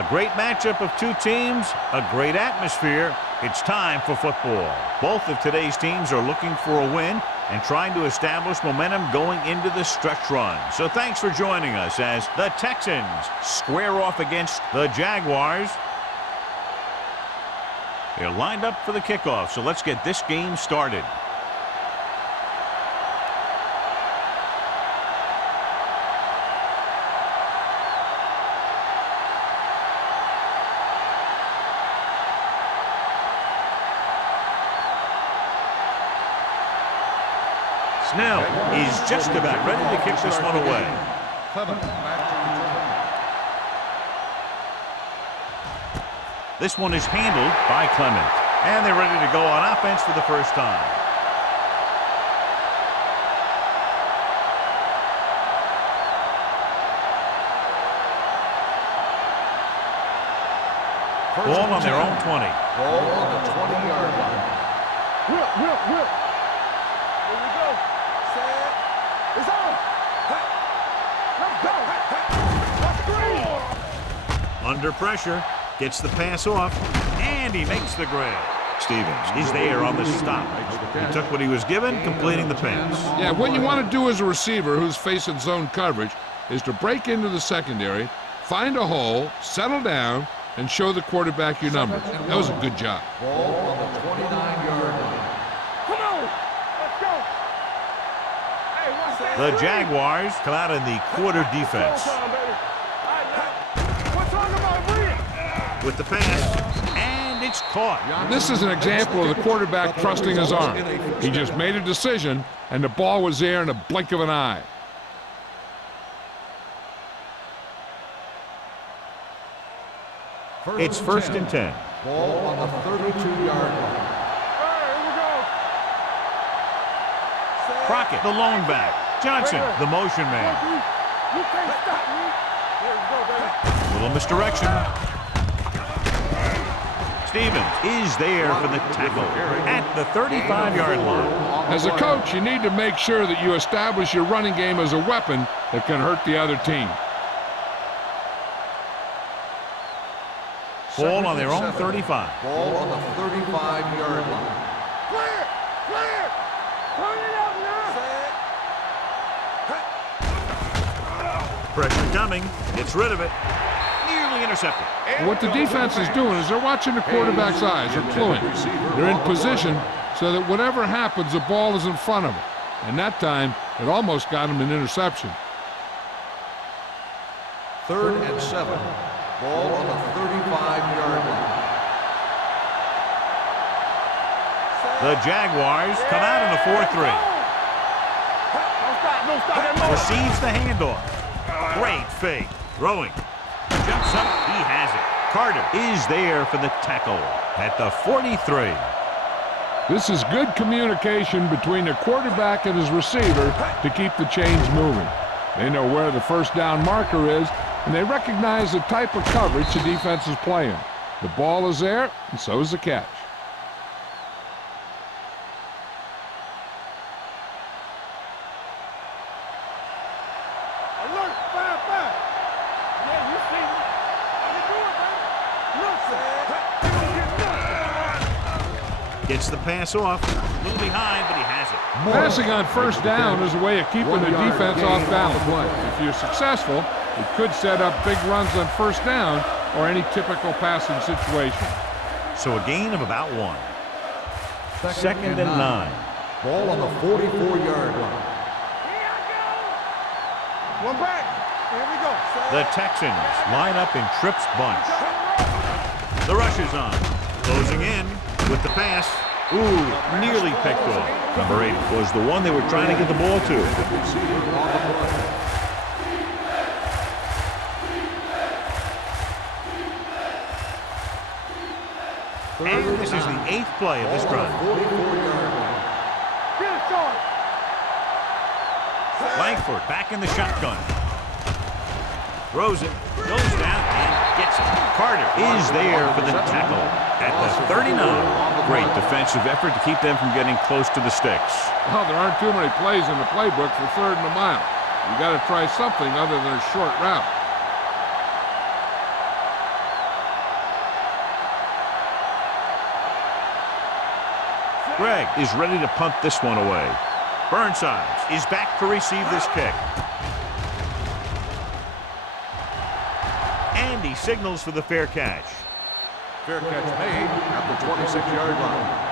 A great matchup of two teams, a great atmosphere. It's time for football. Both of today's teams are looking for a win and trying to establish momentum going into the stretch run. So thanks for joining us as the Texans square off against the Jaguars. They're lined up for the kickoff, so let's get this game started. Snell is just about ready to kick this one away. This one is handled by Clement. And they're ready to go on offense for the first time. Ball on their own 20. Ball on the 20-yard line. Whip. Here we go. Set. It's on. Let's go. Under pressure. Gets the pass off. And he makes the grab. Stevens is there on the stop. He took what he was given, completing the pass. Yeah, what you want to do as a receiver who's facing zone coverage is to break into the secondary, find a hole, settle down, and show the quarterback your numbers. That was a good job. Ball on the 29-yard line. Come on. Let's go. Hey, watch that. The Jaguars come out in the quarter defense. What's on about Bria? With the pass, and it's caught. This is an example of the quarterback trusting his arm. He just made a decision, and the ball was there in a blink of an eye. It's first and 10. Ball on the 32-yard line. Here we go. Crockett, the lone back. Johnson, the motion man. You can't stop me. Here we go, baby. Little misdirection. Stevens is there for the tackle at the 35-yard line. As a coach, you need to make sure that you establish your running game as a weapon that can hurt the other team. Ball on their own 35. Ball on the 35-yard line. Clear. Turn it up now. Pressure coming. Gets rid of it. Nearly intercepted. What the defense is doing is they're watching the quarterback's eyes. They're cluing. They're in position so that whatever happens, the ball is in front of them. And that time, it almost got him an interception. 3rd and 7. Ball on the 35-yard line. The Jaguars come out in a 4-3. Don't stop. Receives the handoff. Great fake. Throwing. Jumps up. He has it. Carter is there for the tackle at the 43. This is good communication between the quarterback and his receiver to keep the chains moving. They know where the first down marker is, and they recognize the type of coverage the defense is playing. The ball is there, and so is the catch. Alert. 5. Yeah, you see me. I can do it, baby. Look. Gets the pass off. A little behind, but he has it. Passing on first down is a way of keeping the defense off balance. If you're successful, it could set up big runs on first down or any typical passing situation. So a gain of about 1. Second and 9. Ball on the 44-yard line. Here I go. One back. Here we go. The Texans line up in Tripp's bunch. The rush is on. Closing in with the pass. Ooh, nearly picked off. Number 8 was the one they were trying to get the ball to. And this is the 8th play of this drive. Get it started. Langford back in the shotgun. Throws it, goes down, and gets it. Carter is there for the tackle at the 39. Great defensive effort to keep them from getting close to the sticks. Well, there aren't too many plays in the playbook for 3rd and a mile. You got to try something other than a short route. Greg is ready to punt this one away. Burnside is back to receive this kick. And he signals for the fair catch. Fair catch made at the 26-yard line.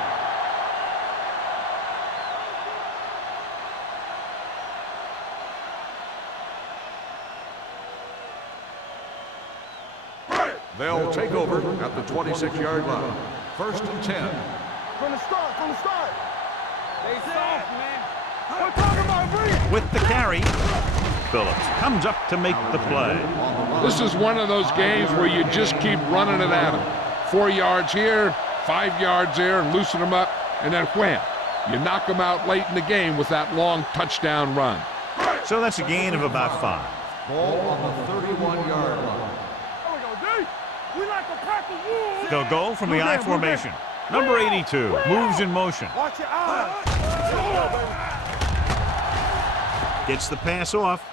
They'll take over at the 26-yard line. 1st and 10. From the start, from the start. They soft, man. We're talking about bring. With the carry, Phillips comes up to make the play. This is one of those games where you just keep running it at them. 4 yards here, 5 yards there, and loosen them up, and then wham. You knock them out late in the game with that long touchdown run. So that's a gain of about 5. Ball on the 31-yard line. There we go, D. We like a pack of wolves. They'll go from the I formation. Number 82 moves in motion. Watch your eyes. Gets the pass off.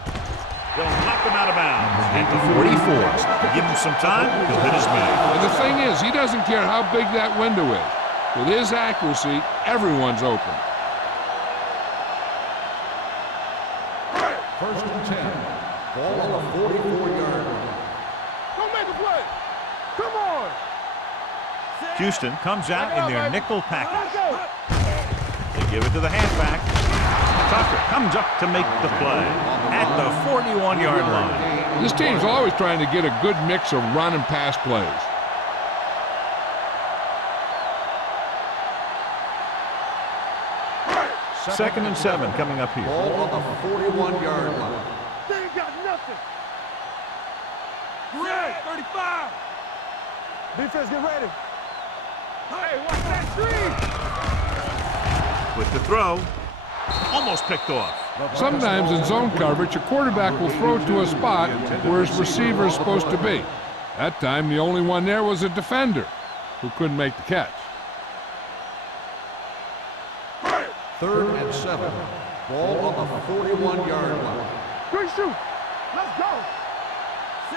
They'll knock him out of bounds at the 44. Give him some time, he'll hit his man. And the thing is, he doesn't care how big that window is. With his accuracy, everyone's open. 1st and 10. Ball on the 44-yard line. Don't make a play. Come on. Houston comes out in their nickel Let's package. go. They give it to the halfback. Tucker comes up to make the play at the 41-yard line. This team's always trying to get a good mix of run and pass plays. Second and 7 coming up here. Ball on the 41-yard line. They ain't got nothing. Red, 35. Defense, get ready. Hey, watch that screen. With the throw, almost picked off. Sometimes in zone coverage, a quarterback will throw to a spot where his receiver is supposed to be. That time, the only one there was a defender who couldn't make the catch. 3rd and 7. Ball on the 41-yard line. Great shoot. Let's go.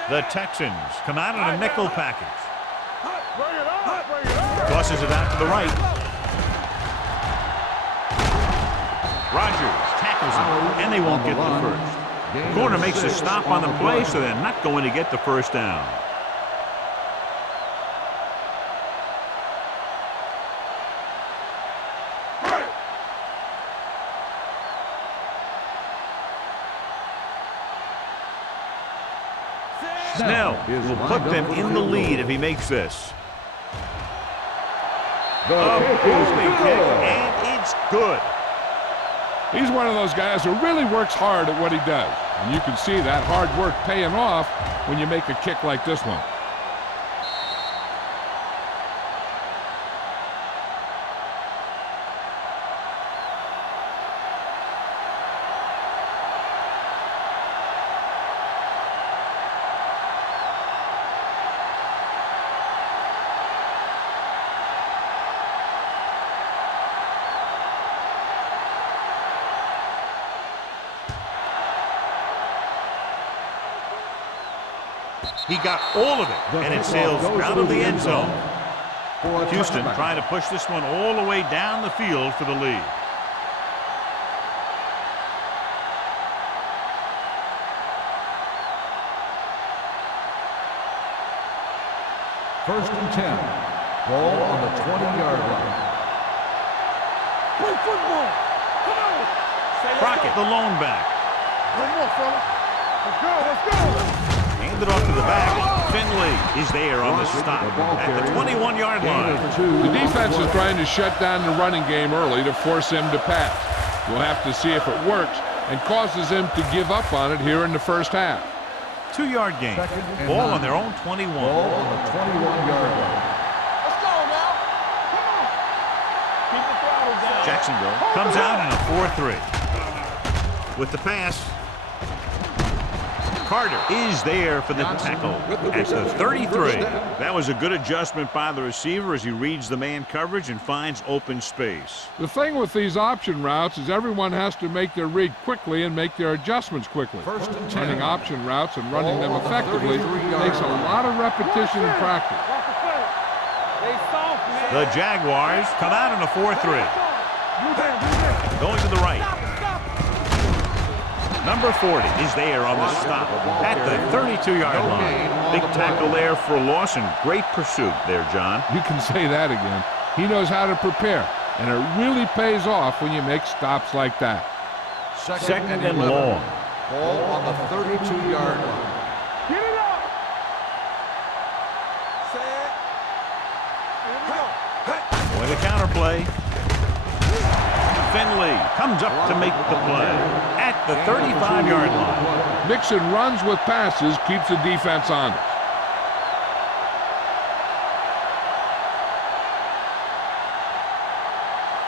The Texans come out in a nickel package. Bring it on. Bring it on. Tosses it out to the right. Rodgers tackles him, and they won't get the first. Corner makes a stop on the play, so they're not going to get the first down. Snell will put them in the lead if he makes this. A booming kick, and it's good. He's one of those guys who really works hard at what he does. And you can see that hard work paying off when you make a kick like this one. He got all of it, and it sails out of the end zone. Houston trying to push this one all the way down the field for the lead. First and 10. Ball on the 20-yard line. Play football. Come on. Crockett, the lone back. One more, fella. Let's go. Let's go. Handed off to the back. Finley is there on the stop at the 21-yard line. The defense is trying to shut down the running game early to force him to pass. We'll have to see if it works and causes him to give up on it here in the first half. 2-yard gain. Ball on their own 21. Ball on the 21-yard line. Let's go now. Come on. Keep the throttle down. Jacksonville comes out in a 4-3. With the pass, Carter is there for the tackle at the 33. That was a good adjustment by the receiver as he reads the man coverage and finds open space. The thing with these option routes is everyone has to make their read quickly and make their adjustments quickly. First and 10. Running option routes and running them effectively takes a lot of repetition and practice. Watch the play. They soft, man. The Jaguars come out in a 4-3. Going to the right. Number 40 is there on the stop at the 32-yard line. Big tackle there for a loss and great pursuit there, John. You can say that again. He knows how to prepare, and it really pays off when you make stops like that. Second and long. Ball on the 32-yard line. Get it up. Set. Here we go. Going to counterplay. Finley comes up to make the play at the 35-yard line. Mixing runs with passes keeps the defense honest.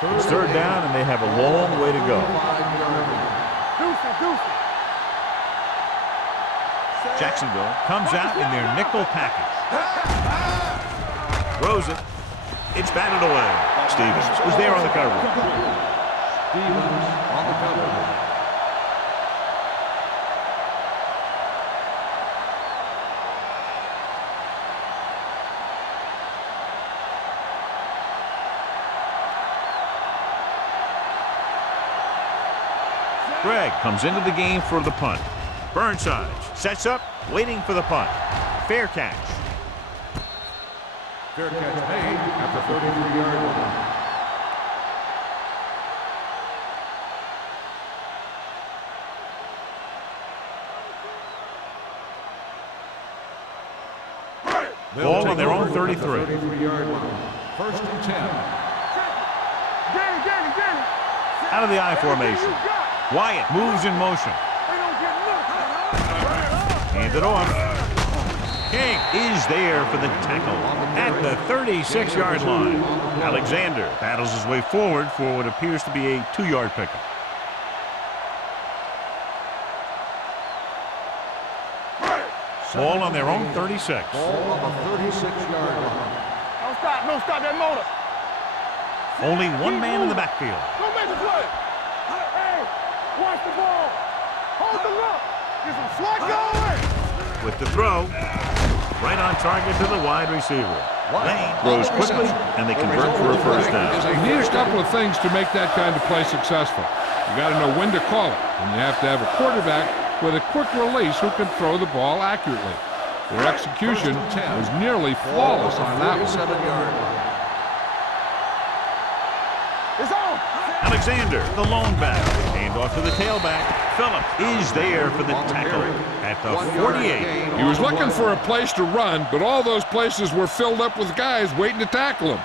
It's third down, and they have a long way to go. Jacksonville comes out in their nickel package. Throws it. It's batted away. Stevens was there on the coverage. Stevens on the cover. Gregg comes into the game for the punt. Burnside sets up, waiting for the punt. Fair catch. Fair catch made at the 33-yard line. Ball on their own 33. 33-yard line. First and 10. Out of the I formation. Wyatt moves in motion. Hand it off. King is there for the tackle at the 36-yard line. Alexander battles his way forward for what appears to be a 2-yard pickup. Ball on their own 36. Ball on the 36-yard line. Don't stop that motor. Only one man in the backfield. Don't make the play. Hey, watch the ball. Hold the look. Get some slot going. With the throw, right on target to the wide receiver. Lane throws quickly, and they convert for a first down. You need a couple of things to make that kind of play successful. You got to know when to call it, and you have to have a quarterback with a quick release who can throw the ball accurately. Their execution was nearly flawless on that one. 47-yard line. It's on. Alexander, the lone back. Hand off to the tailback. Phillip is there for the tackle at the 48. He was looking for a place to run, but all those places were filled up with guys waiting to tackle him.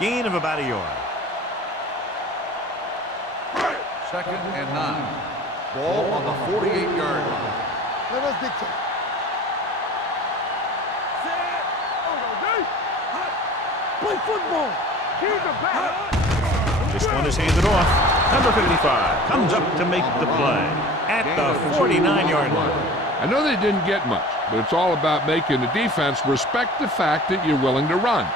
Gain of about a yard. Second and 9. Ball on the 48-yard line. Let us dictate. Set. Play football. Keep it back. This one is handed off. Number 55 comes up to make the play at the 49-yard line. I know they didn't get much, but it's all about making the defense respect the fact that you're willing to run.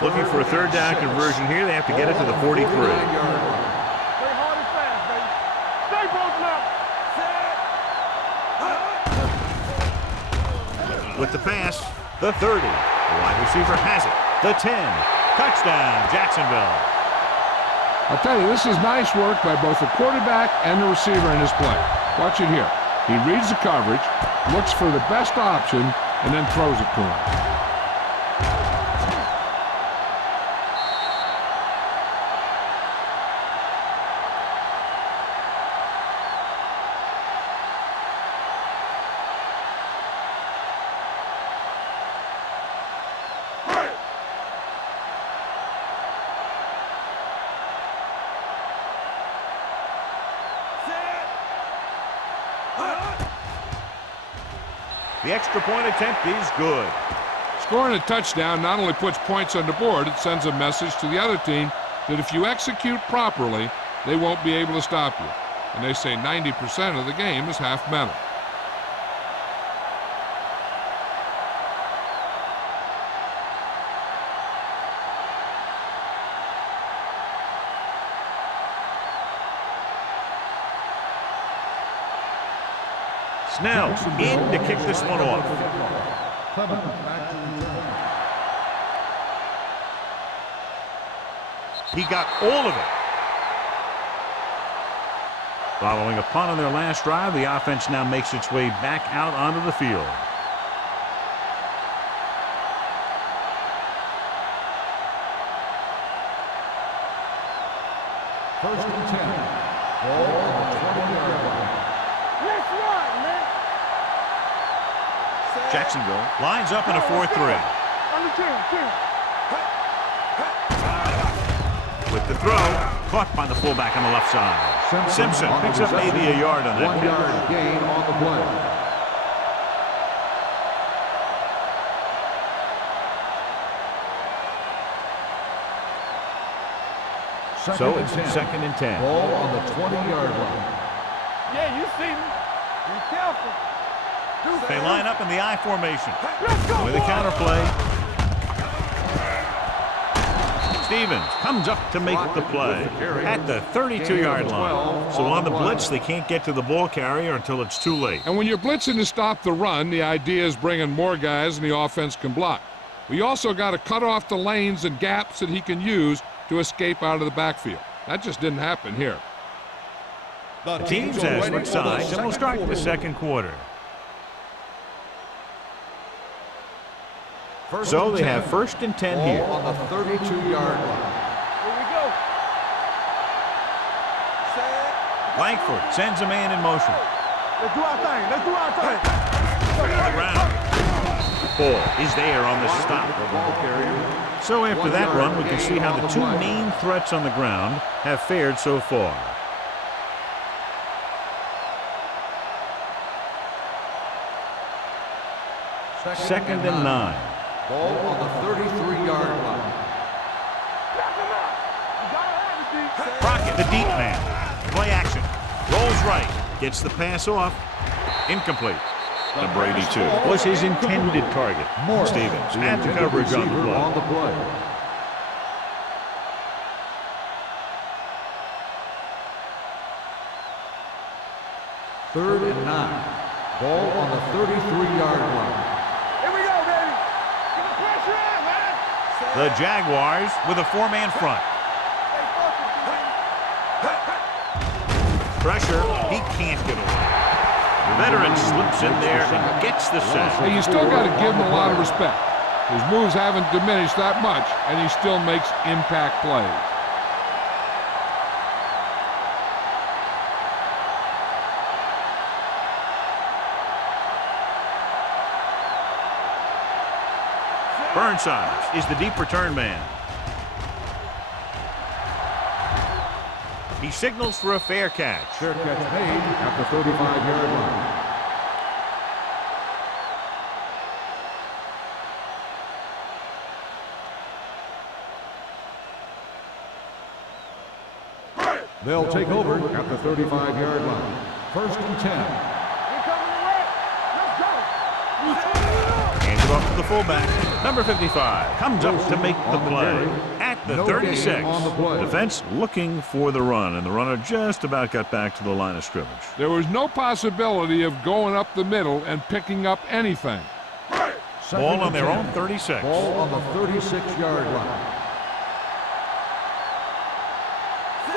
Looking for a third down conversion here. They have to get it to the 43. Play hard and fast, baby. Stay both now. With the pass, the 30. The wide receiver has it. The 10. Touchdown, Jacksonville. I'll tell you, this is nice work by both the quarterback and the receiver in his play. Watch it here. He reads the coverage, looks for the best option, and then throws it to him. The extra point attempt is good. Scoring a touchdown not only puts points on the board, it sends a message to the other team that if you execute properly, they won't be able to stop you. And they say 90% of the game is half mental. Snell in to kick this one off. He got all of it. Following a punt on their last drive, the offense now makes its way back out onto the field. First and 10. Ball on the 20-yard line. Let's run, man. Jacksonville lines up in a 4-3. On the 10. With the throw, caught by the fullback on the left side. Simpson picks up maybe a yard on that 1-yard gain on the play. So it's 2nd and 10. Ball on the 20-yard line. Yeah, you see me. Be careful. They line up in the I formation. Let's go, With a boy. counterplay. Stevens comes up to make the play at the 32-yard line. So on the blitz, they can't get to the ball carrier until it's too late. And when you're blitzing to stop the run, the idea is bringing more guys than the offense can block. We also got to cut off the lanes and gaps that he can use to escape out of the backfield. That just didn't happen here. The teams have switched sides, and we'll start the second quarter. So they have 1st and 10 here. Ball on the 32-yard line. Here we go. Langford sends a man in motion. Let's do our thing. The ground. Ball is there on the stop. So after that run, we can see how the two main threats on the ground have fared so far. Second and 9. Ball on the 33-yard line. Crockett, the deep man. Play action. Rolls right. Gets the pass off. Incomplete. Number 82 was his intended target. Stevens had the coverage on the play. Third and 9. Ball on the 33-yard line. Here we go, baby. Get the pressure on, man. The Jaguars with a 4-man front. Pressure, he can't get away. The veteran slips in there and gets the sack. Hey, you still got to give him a lot of respect. His moves haven't diminished that much, and he still makes impact plays. Burnside is the deep return man. He signals for a fair catch. Fair catch made at the 35-yard line. They'll take over at the 35-yard line. 1st and 10. Here coming the red. Let's go. Hands it off to the fullback. Number 55 comes up to make the play at the 36. Defense looking for the run, and the runner just about got back to the line of scrimmage. There was no possibility of going up the middle and picking up anything. Ball on their own 36. Ball on the 36-yard line.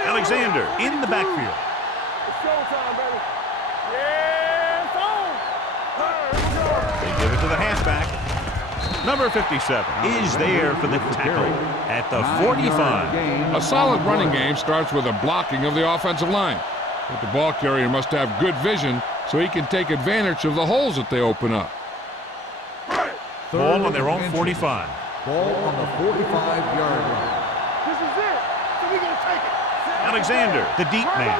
Alexander in the backfield. It's showtime, baby. Yeah, it's on. They give it to the halfback. Number 57 is there for the tackle at the 45. A solid running game starts with a blocking of the offensive line. But the ball carrier must have good vision so he can take advantage of the holes that they open up. Ball on their own 45. Ball on the 45-yard line. This is it. So we're going to take it. Alexander, the deep man.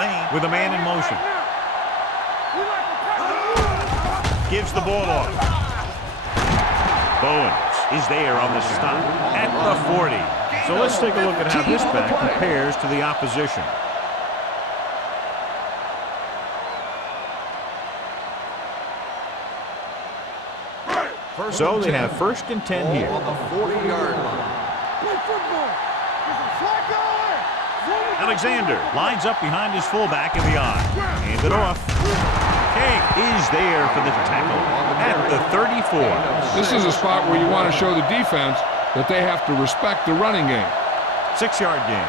Lane with a man in motion. Gives the ball off. Bowens is there on the stop at the 40. So let's take a look at how this back compares to the opposition. So they have 1st and 10 here. On the 40-yard line. Play football. Get some slack going. Alexander lines up behind his fullback in the eye. Hand it off. King is there for the tackle at the 34. This is a spot where you want to show the defense that they have to respect the running game. 6-yard gain.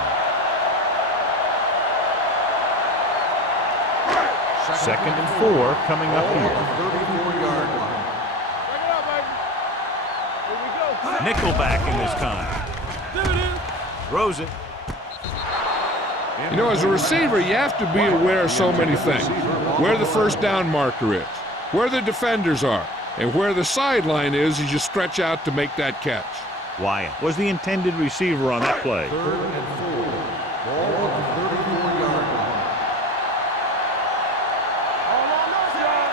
Second and 4 coming up here. 34-yard line. Check it out, baby. Here we go. Nickelback in this time. Throws it. You know, as a receiver, you have to be aware of so many things. Where the first down marker is, where the defenders are, and where the sideline is as you stretch out to make that catch. Wyatt was the intended receiver on that play. 3rd and 4. Ball on the 34-yard line. Hold on up, y'all.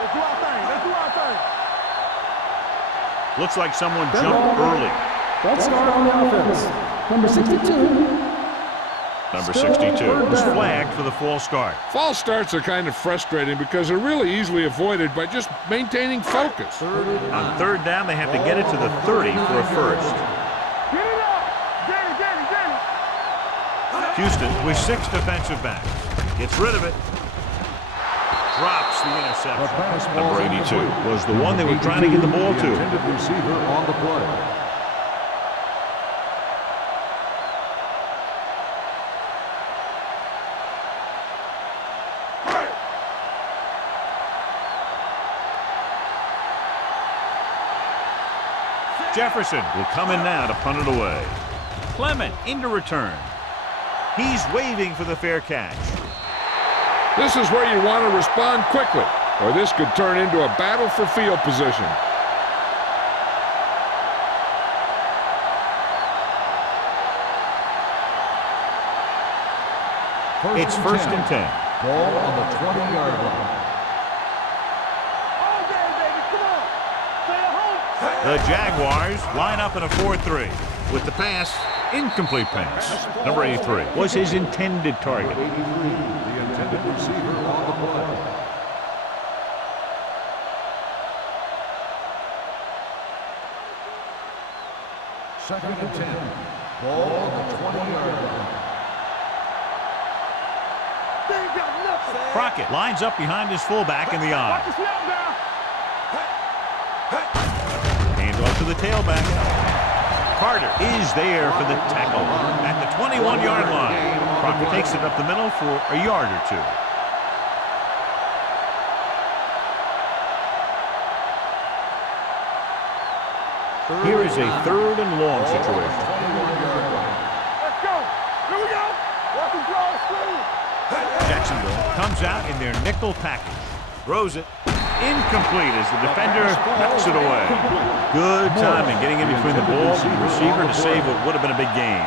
Let's do our thing. Let's do our thing. Looks like someone jumped early. Let's start on the offense. Number 62. Number 62 was flagged for the false start. False starts are kind of frustrating because they're really easily avoided by just maintaining focus. On 3rd down, they have to get it to the 30 for a first. Get it up. Get it. Houston with 6 defensive backs. Gets rid of it. Drops the interception. Number 82 was the one they were trying to get the ball to. Intended receiver on the play. Jefferson will come in now to punt it away. Clement into return. He's waving for the fair catch. This is where you want to respond quickly, or this could turn into a battle for field position. It's 1st and 10. Ball on the 20-yard line. All day, baby. Come on. Stay at home. The Jaguars line up in a 4-3. With the pass, incomplete pass. Number 83 was his intended target. 83, the intended receiver on the play. Second and 10. Ball on the 20-yard line. They ain't got nothing. Crockett lines up behind his fullback in the Watch eye. the snap down. Hands off to the tailback. Carter is there for the tackle at the 21-yard line. Crockett takes it up the middle for a yard or 2. Here is a 3rd and long situation. 21-yard line. Let's go. Here we go. Watch him draw a screen. Jacksonville comes out in their nickel package. Throws it. Incomplete as the defender knocks it away. Good timing getting in between the ball and the receiver to save what would have been a big gain.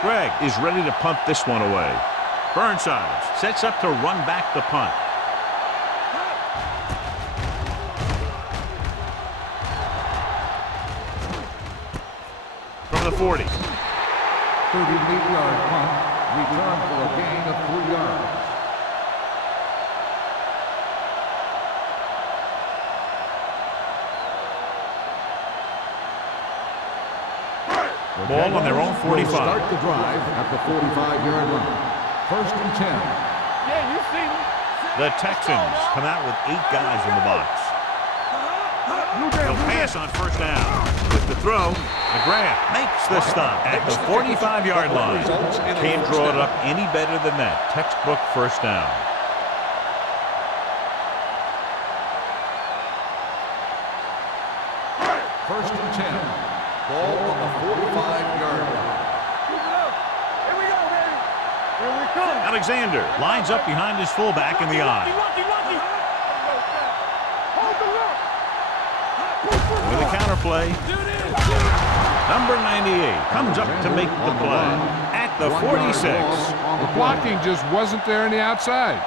Gregg is ready to punt this one away. Burnside sets up to run back the punt. From the 40. 38-yard punt. Return for a gain of 3 yards. Ball on their own 45. Start the drive at the 45-yard line. 1st and 10. Yeah, you see me. The Texans come out with 8 guys in the box. They'll pass on 1st down. With the throw, McGrath makes the stop at the 45-yard line. Can't draw it up any better than that. Textbook 1st down. First and 10. Ball on the 45-yard line. Keep it up. Here we go, baby. Here we come. Alexander lines up behind his fullback in the eye. Lucky. Hold the look. With a counterplay, number 98 comes up to make the play at the 46. The blocking just wasn't there on the outside.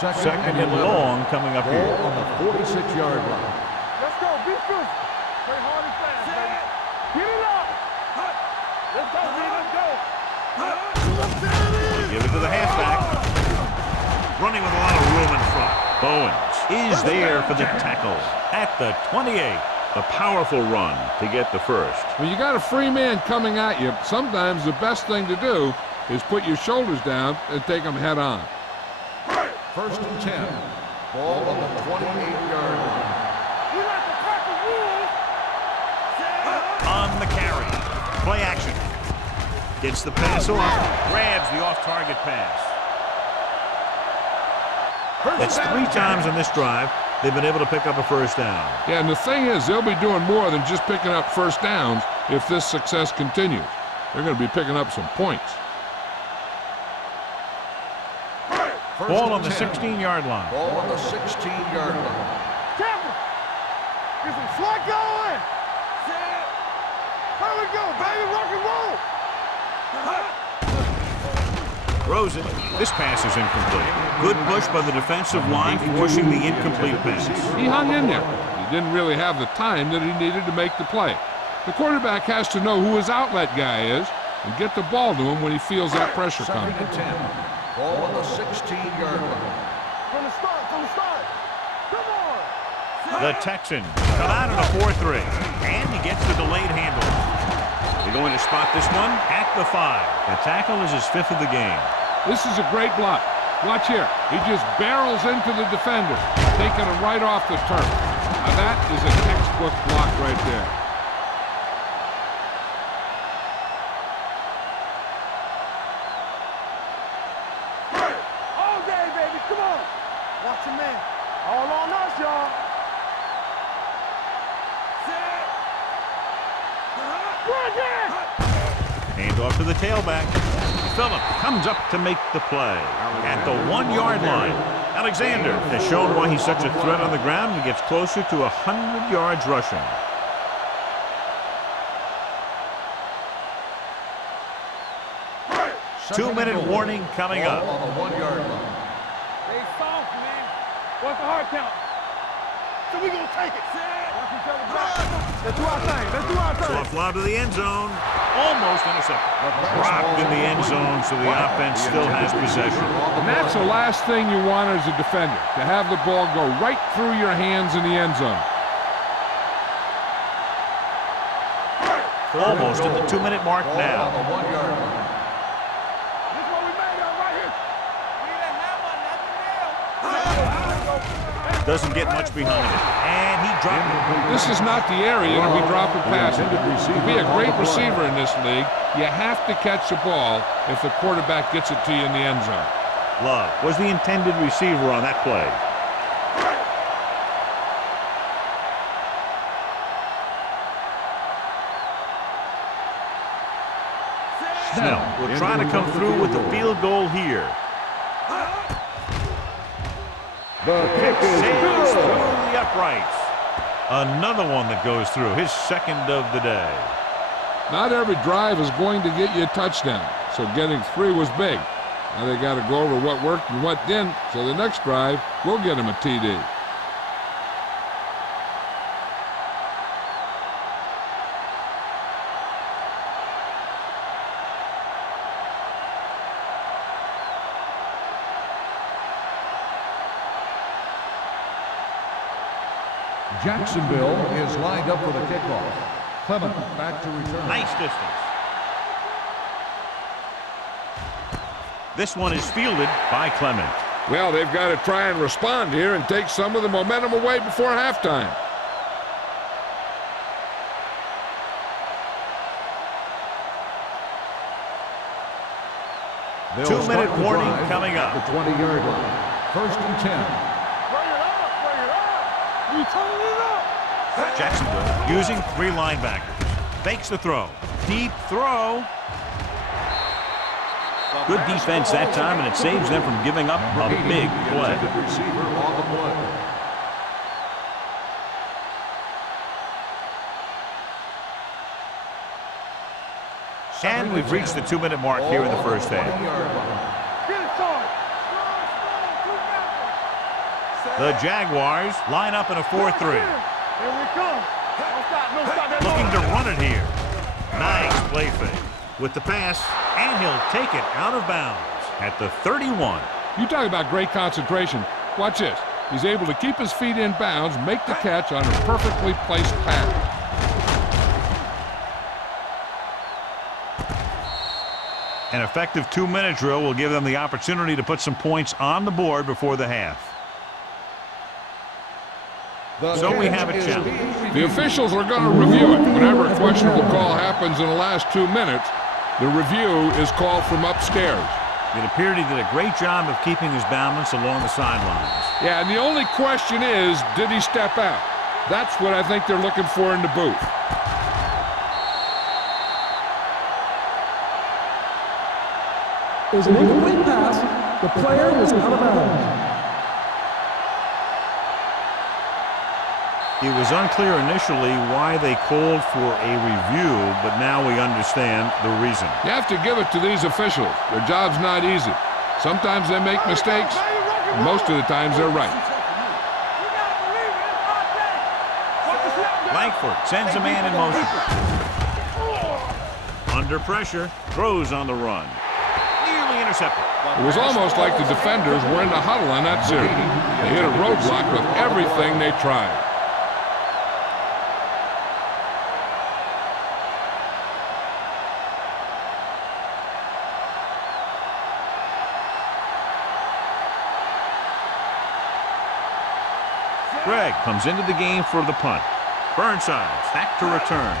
Second and long coming up Ball here. on the 46-yard line. Let's go. Be physical. Play hard and fast, baby. Get it up. Let's go, B. Let's go. They give it to the halfback. Running with a lot of room in front. Bowens is there for the tackle at the 28. A powerful run to get the first. When you got a free man coming at you, sometimes the best thing to do is put your shoulders down and take them head on. 1st and 10. Ball on the 28-yard line. We like to crack the rules. On the carry. Play action. Gets the pass off. Grabs the off-target pass. That's 3 times on this drive they've been able to pick up a first down. Yeah, and the thing is, they'll be doing more than just picking up first downs if this success continues. They're going to be picking up some points. Ball on the 16-yard line. Ball on the 16-yard line. Careful. Get some slot going. Here we go, baby. Rock and roll. Throws it. This pass is incomplete. Good push by the defensive line, forcing the incomplete pass. He hung in there. He didn't really have the time that he needed to make the play. The quarterback has to know who his outlet guy is and get the ball to him when he feels that pressure coming. 2nd and 10. Ball on the 16-yard line. From the start. Come on. The Texans come out in a 4-3, and he gets the delayed handle. They're going to spot this one at the 5. The tackle is his 5th of the game. This is a great block. Watch here. He just barrels into the defender, taking him right off the turf. Now that is a textbook block right there. All day, baby. Come on. Watch your man. All on us, y'all. Hand off to the tailback. Phillip comes up to make the play at the 1-yard line. Alexander has shown why he's such a threat on the ground and gets closer to 100 yards rushing. Two-minute warning coming up. On the 1-yard line. Stay soft, man. What's the hard count? So we gonna take it. Watch each other back. Let's do our thing. Soft lob to the end zone. Almost intercepted. Dropped in the end zone, so the offense still has possession. And that's the last thing you want as a defender, to have the ball go right through your hands in the end zone. Almost at the 2-minute mark Ball on now. the 1-yard line. This is what we made of right here. Doesn't get much behind it. And he dropped it. This is not the area to be dropping passes. To be a great receiver in this league, you have to catch the ball if the quarterback gets it to you in the end zone. Love was the intended receiver on that play. Snell will try to come through with the field goal here. The kick is Sails through good. the uprights. Another one that goes through, his 2nd of the day. Not every drive is going to get you a touchdown, so getting 3 was big. Now they got to go over what worked and what didn't, so the next drive will get him a TD. Jacksonville is lined up for the kickoff. Clement back to return. Nice distance. This one is fielded by Clement. Well, they've got to try and respond here and take some of the momentum away before halftime. They'll 2-minute start the warning drive coming up. at the 20-yard line. 1st and 10. Bring it up. We turning it up. Jacksonville using 3 linebackers. Fakes the throw. Deep throw. Good defense that time, and it saves them from giving up a big play. Intended receiver on the play. And we've reached the 2-minute mark here in the first half. 20-yard line. Get it started. The Jaguars line up in a 4-3. Here we come. No stop. Looking to run it here. Nice play fake. With the pass, and he'll take it out of bounds at the 31. You talk about great concentration. Watch this. He's able to keep his feet in bounds, make the catch on a perfectly placed pass. An effective 2-minute drill will give them the opportunity to put some points on the board before the half. So we have a challenge. The officials are going to review it. Whenever a questionable call happens in the last 2 minutes, the review is called from upstairs. It appeared he did a great job of keeping his balance along the sidelines. Yeah, and the only question is, did he step out? That's what I think they're looking for in the booth. It was an incomplete pass. The player was out of bounds. It was unclear initially why they called for a review, but now we understand the reason. You have to give it to these officials. Their job's not easy. Sometimes they make mistakes, and most of the times they're right. Langford sends a man in motion. Under pressure, throws on the run. Nearly intercepted. It was almost like the defenders were in the huddle on that series. They hit a roadblock with everything they tried. Gregg comes into the game for the punt. Burnside back to return.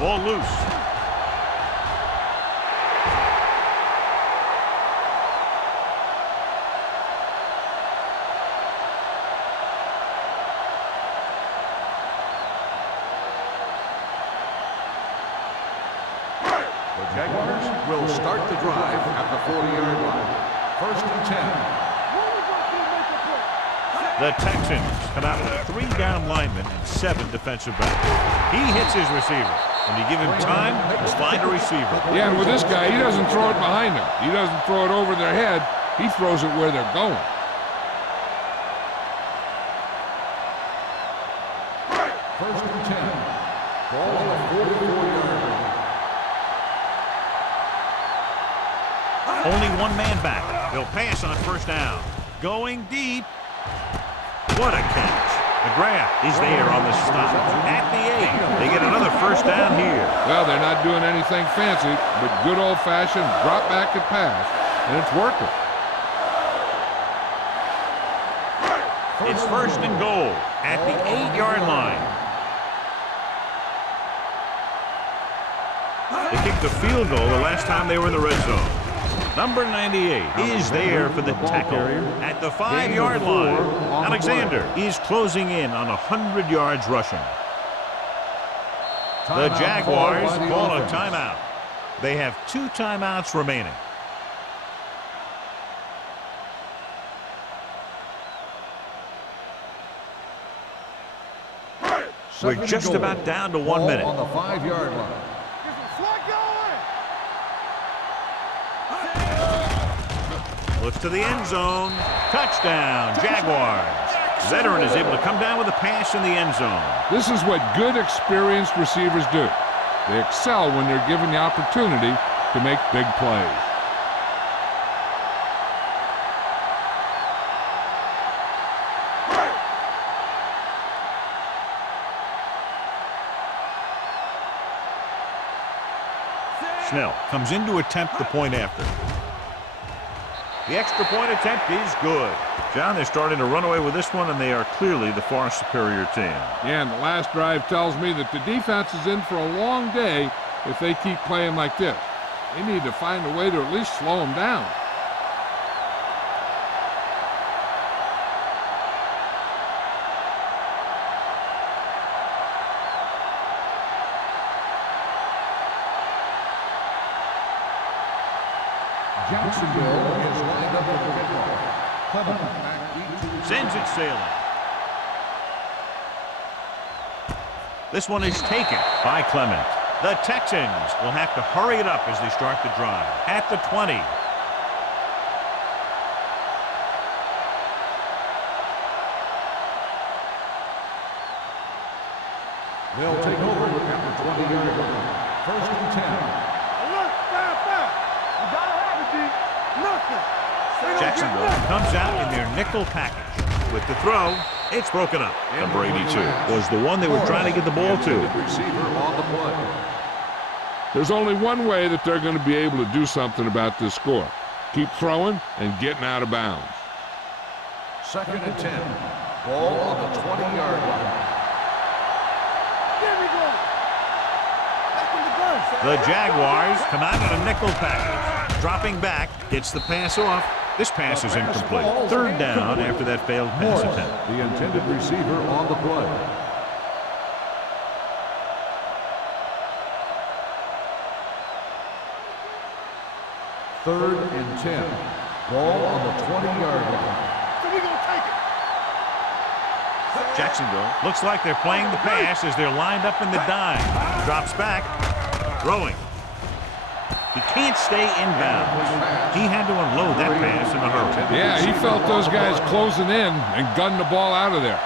Ball loose. The Jaguars will start the drive at the 40-yard line. 1st and 10. The Texans come out with 3 down linemen and 7 defensive backs. He hits his receiver. When you give him time, he'll find a receiver. Yeah, and with this guy, he doesn't throw it behind them. He doesn't throw it over their head. He throws it where they're going. First and 10. Ball on the 44-yard line. Only one man back. They'll pass on 1st down. Going deep. What a catch. McGrath is there on the stop. At the 8. They get another 1st down here. Well, they're not doing anything fancy, but good old-fashioned drop back and pass, and it's working. It's 1st and goal at the 8-yard line. They kicked the field goal the last time they were in the red zone. Number 98 is there for the tackle at the 5-yard line. Alexander is closing in on 100 yards rushing. The Jaguars call a timeout. They have 2 timeouts remaining. We're just about down to 1 minute. On the 5-yard line. Looks to the end zone. Touchdown, Jaguars. Veteran is able to come down with a pass in the end zone. This is what good, experienced receivers do. They excel when they're given the opportunity to make big plays. Snell comes in to attempt the point after. The extra point attempt is good. John, they're starting to run away with this one, and they are clearly the far superior team. Yeah, and the last drive tells me that the defense is in for a long day if they keep playing like this. They need to find a way to at least slow them down. Jacksonville is lined up with the kickoff. Clement back deep to Sends it sailing. This one is taken by Clement. The Texans will have to hurry it up as they start the drive. At the 20. They'll take over at the 20-yard line. 1st and 10. Look, fast. You gotta have Nothing. Jacksonville comes out in their nickel package. With the throw, it's broken up. Number 82 was the one they were trying to get the ball to. Receiver on the play. There's only one way that they're going to be able to do something about this score. Keep throwing and getting out of bounds. 2nd and 10. Ball on the 20-yard line. There we go. Back in the gun. The Jaguars come out in a nickel package. Dropping back, gets the pass off. This pass is incomplete. 3rd down after that failed pass attempt. The intended receiver on the play. Third and 10. Ball on the 20-yard line. So we gonna take it. Jacksonville looks like they're playing the pass as they're lined up in the dime. Drops back. Throwing. He can't stay inbounds. He had to unload that pass in a hurry. Yeah, he felt those guys closing in and gunned the ball out of there.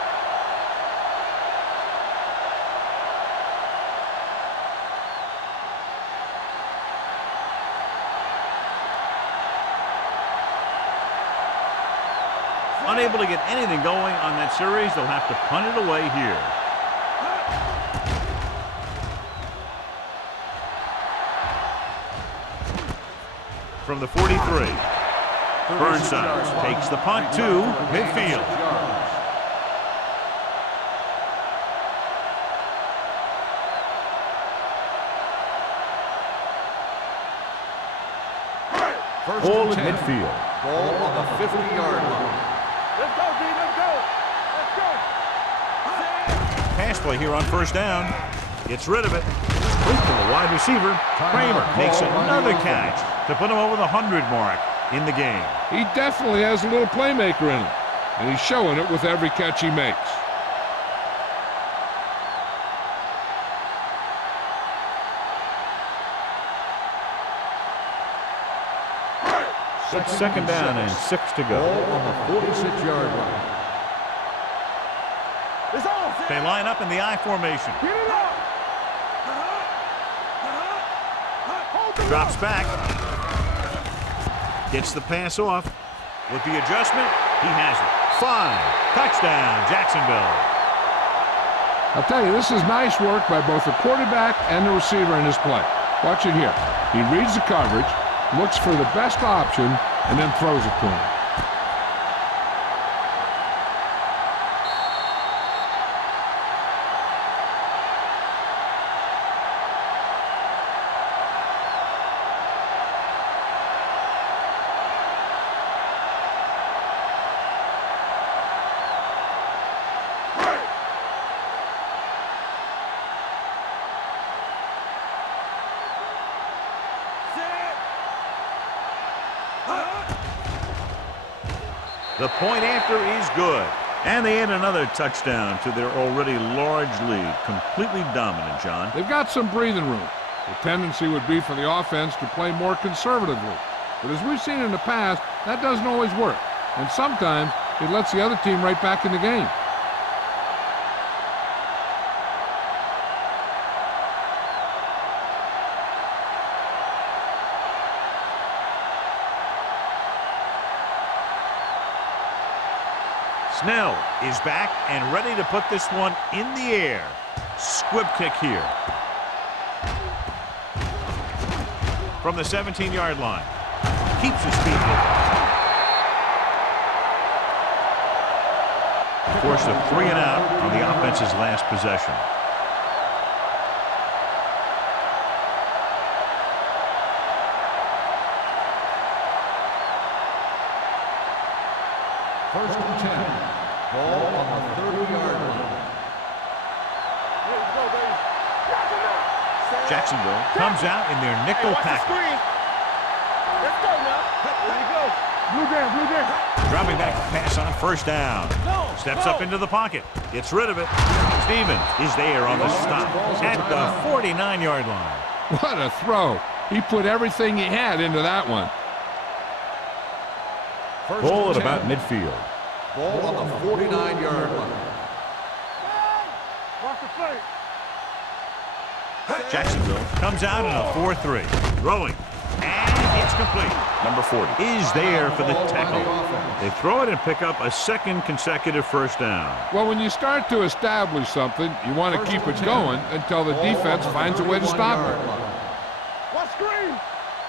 Unable to get anything going on that series, they'll have to punt it away here. From the 43, Burnside takes the punt to midfield. Ball at midfield. Ball on the 50-yard line. Let's go, D. Let's go. Let's go. Pass play here on 1st down. Gets rid of it. Complete to the wide receiver. Kramer makes another catch to put him over the 100 mark in the game. He definitely has a little playmaker in him, and he's showing it with every catch he makes. It's 2nd down and 6 to go. Ball on the 46-yard line. It's on. They line up in the I formation. Get it out. Hold the Drops back. Gets the pass off. With the adjustment, he has it. 5. Touchdown, Jacksonville. I'll tell you, this is nice work by both the quarterback and the receiver in his play. Watch it here. He reads the coverage, looks for the best option, and then throws it to him. The point after is good. And they add another touchdown to their already large lead. Completely dominant, John. They've got some breathing room. The tendency would be for the offense to play more conservatively. But as we've seen in the past, that doesn't always work. And sometimes it lets the other team right back in the game. Snell is back and ready to put this one in the air. Squib kick here. From the 17-yard line. Keeps his feet moving. Forced a 3 and out on the offense's last possession. First and 10. Ball on the 30-yard line. Let's go, baby. Jacksonville comes out in their nickel Watch the package. screen. Let's go now. There you go. Blue game, blue game. Dropping back to pass on 1st down. Steps up into the pocket. Gets rid of it. Stevens is there on the stop at the 49-yard line. What a throw. He put everything he had into that one. First Ball and at about 10. midfield. Ball on the 49-yard line. Watch the play. Jacksonville comes out in a 4-3. Throwing. And it's complete. Number 40 is there for the tackle. They throw it and pick up a second consecutive first down. Well, when you start to establish something, you want to keep it going until the defense finds a way to stop it. What screen?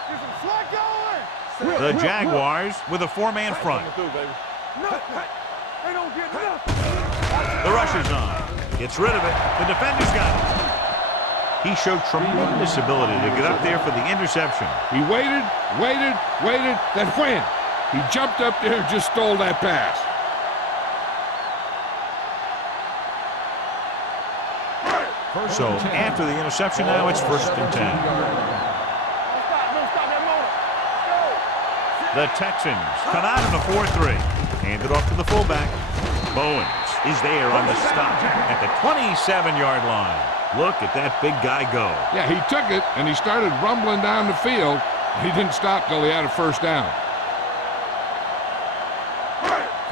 There's some slack going. The Jaguars with a four-man front. Nothing. They don't get nothing. The rush is on. Gets rid of it. The defender's got it. He showed tremendous ability to get up there for the interception. He waited, then wham! He jumped up there and just stole that pass. So after the interception now, it's 1st and 10. Don't stop that motor. The Texans come out in a 4-3. Hand it off to the fullback. Bowens is there on the stop at the 27-yard line. Look at that big guy go. Yeah, he took it, and he started rumbling down the field. He didn't stop till he had a first down.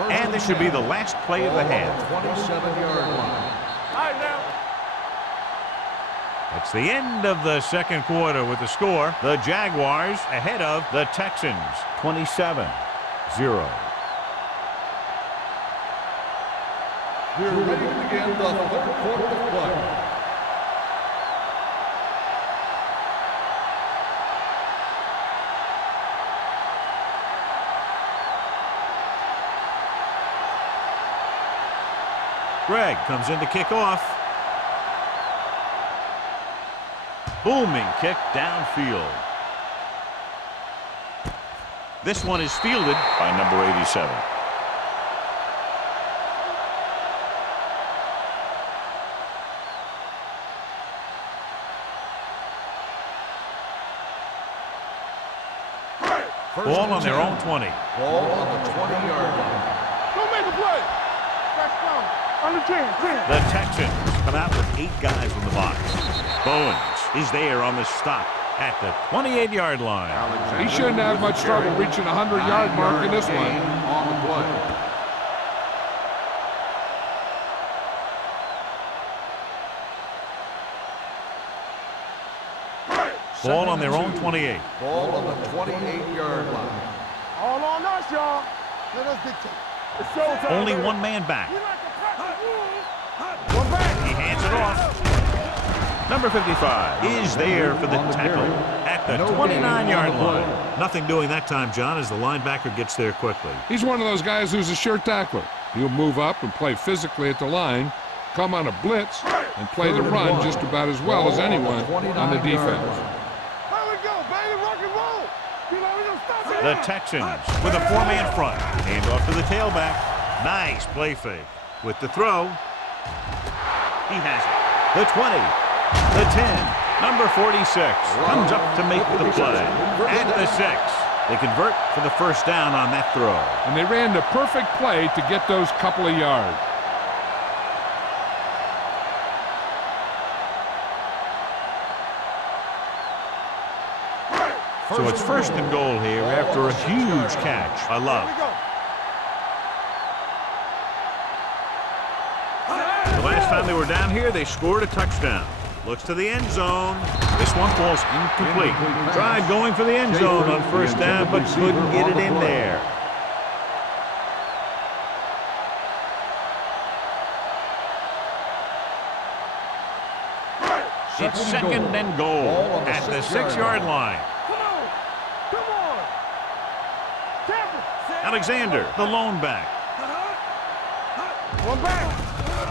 And this should be the last play of the half. 27-yard line. All right, now. It's the end of the second quarter with the score. The Jaguars ahead of the Texans, 27-0. We're ready to begin the third quarter of play. Greg comes in to kick off. Booming kick downfield. This one is fielded by number 87. Ball on their own 20. Ball on the 20-yard line. Don't make a play. That's down. On the 10. The Texans come out with 8 guys in the box. Bowens is there on the stop at the 28-yard line. He shouldn't have much trouble reaching the 100-yard mark in this one. On the play. Ball on their own 28. Ball on the 28-yard line. All on us, y'all. Let us dictate. It's showtime. Only baby. one man back. We like to press the rules. One back. He hands it off. Number 55 is there for the tackle at the 29-yard line. Nothing doing that time, John, as the linebacker gets there quickly. He's one of those guys who's a sure tackler. He'll move up and play physically at the line, come on a blitz, and play the run just about as well as anyone on the defense. Here we go, baby. Rock and roll. You know, we don't stop it. The Texans with a four-man front. Hand off to the tailback. Nice play fake. With the throw, he has it. The 20, the 10, number 46 comes up to make the play. At the 6, they convert for the first down on that throw. And they ran the perfect play to get those couple of yards. So it's 1st and goal here after a huge catch. I love. Here we go. The last time they were down here, they scored a touchdown. Looks to the end zone. This one falls incomplete. Tried going for the end zone on first down, but couldn't get it in there. It's 2nd and goal at the 6-yard line. Come on. Come on. Tap it. Alexander, the lone back. One back.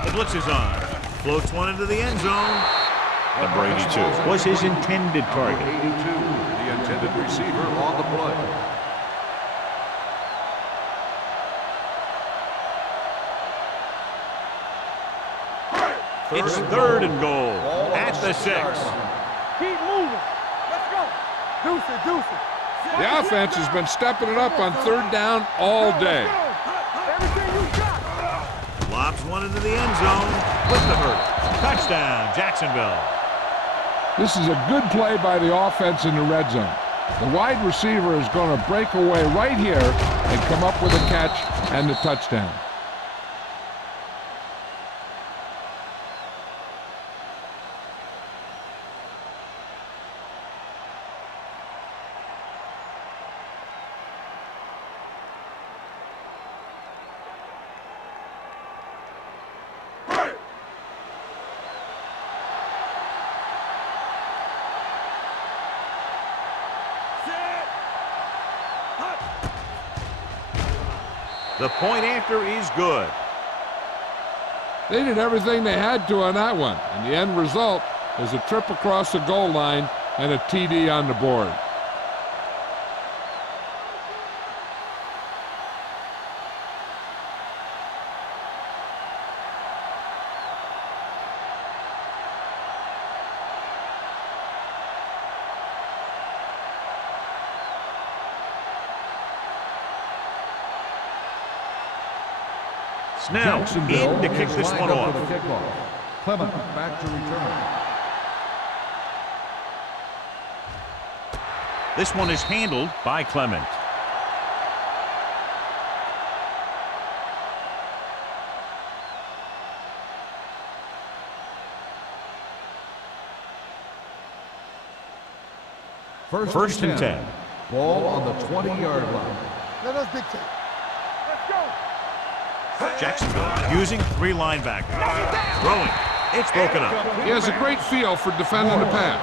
The blitz is on. Floats one into the end zone. Number 82 Was his intended target. 82, the intended receiver on the play. It's 3rd and goal at the 6. Keep moving. Let's go. Deuce it, deuce it. The offense has been stepping it up on 3rd down all day. Everything you got. Lobs one into the end zone with the hurt. Touchdown, Jacksonville. This is a good play by the offense in the red zone. The wide receiver is going to break away right here and come up with a catch and the touchdown. The point after is good. They did everything they had to on that one, and the end result is a trip across the goal line and a TD on the board. Snell in to kick this one off. Clement back to return. This one is handled by Clement. First and 10. Ball on the 20-yard line. Let us dictate. Let's go. Jacksonville using 3 linebackers. Throwing. It's broken up. He has a great feel for defending the pass.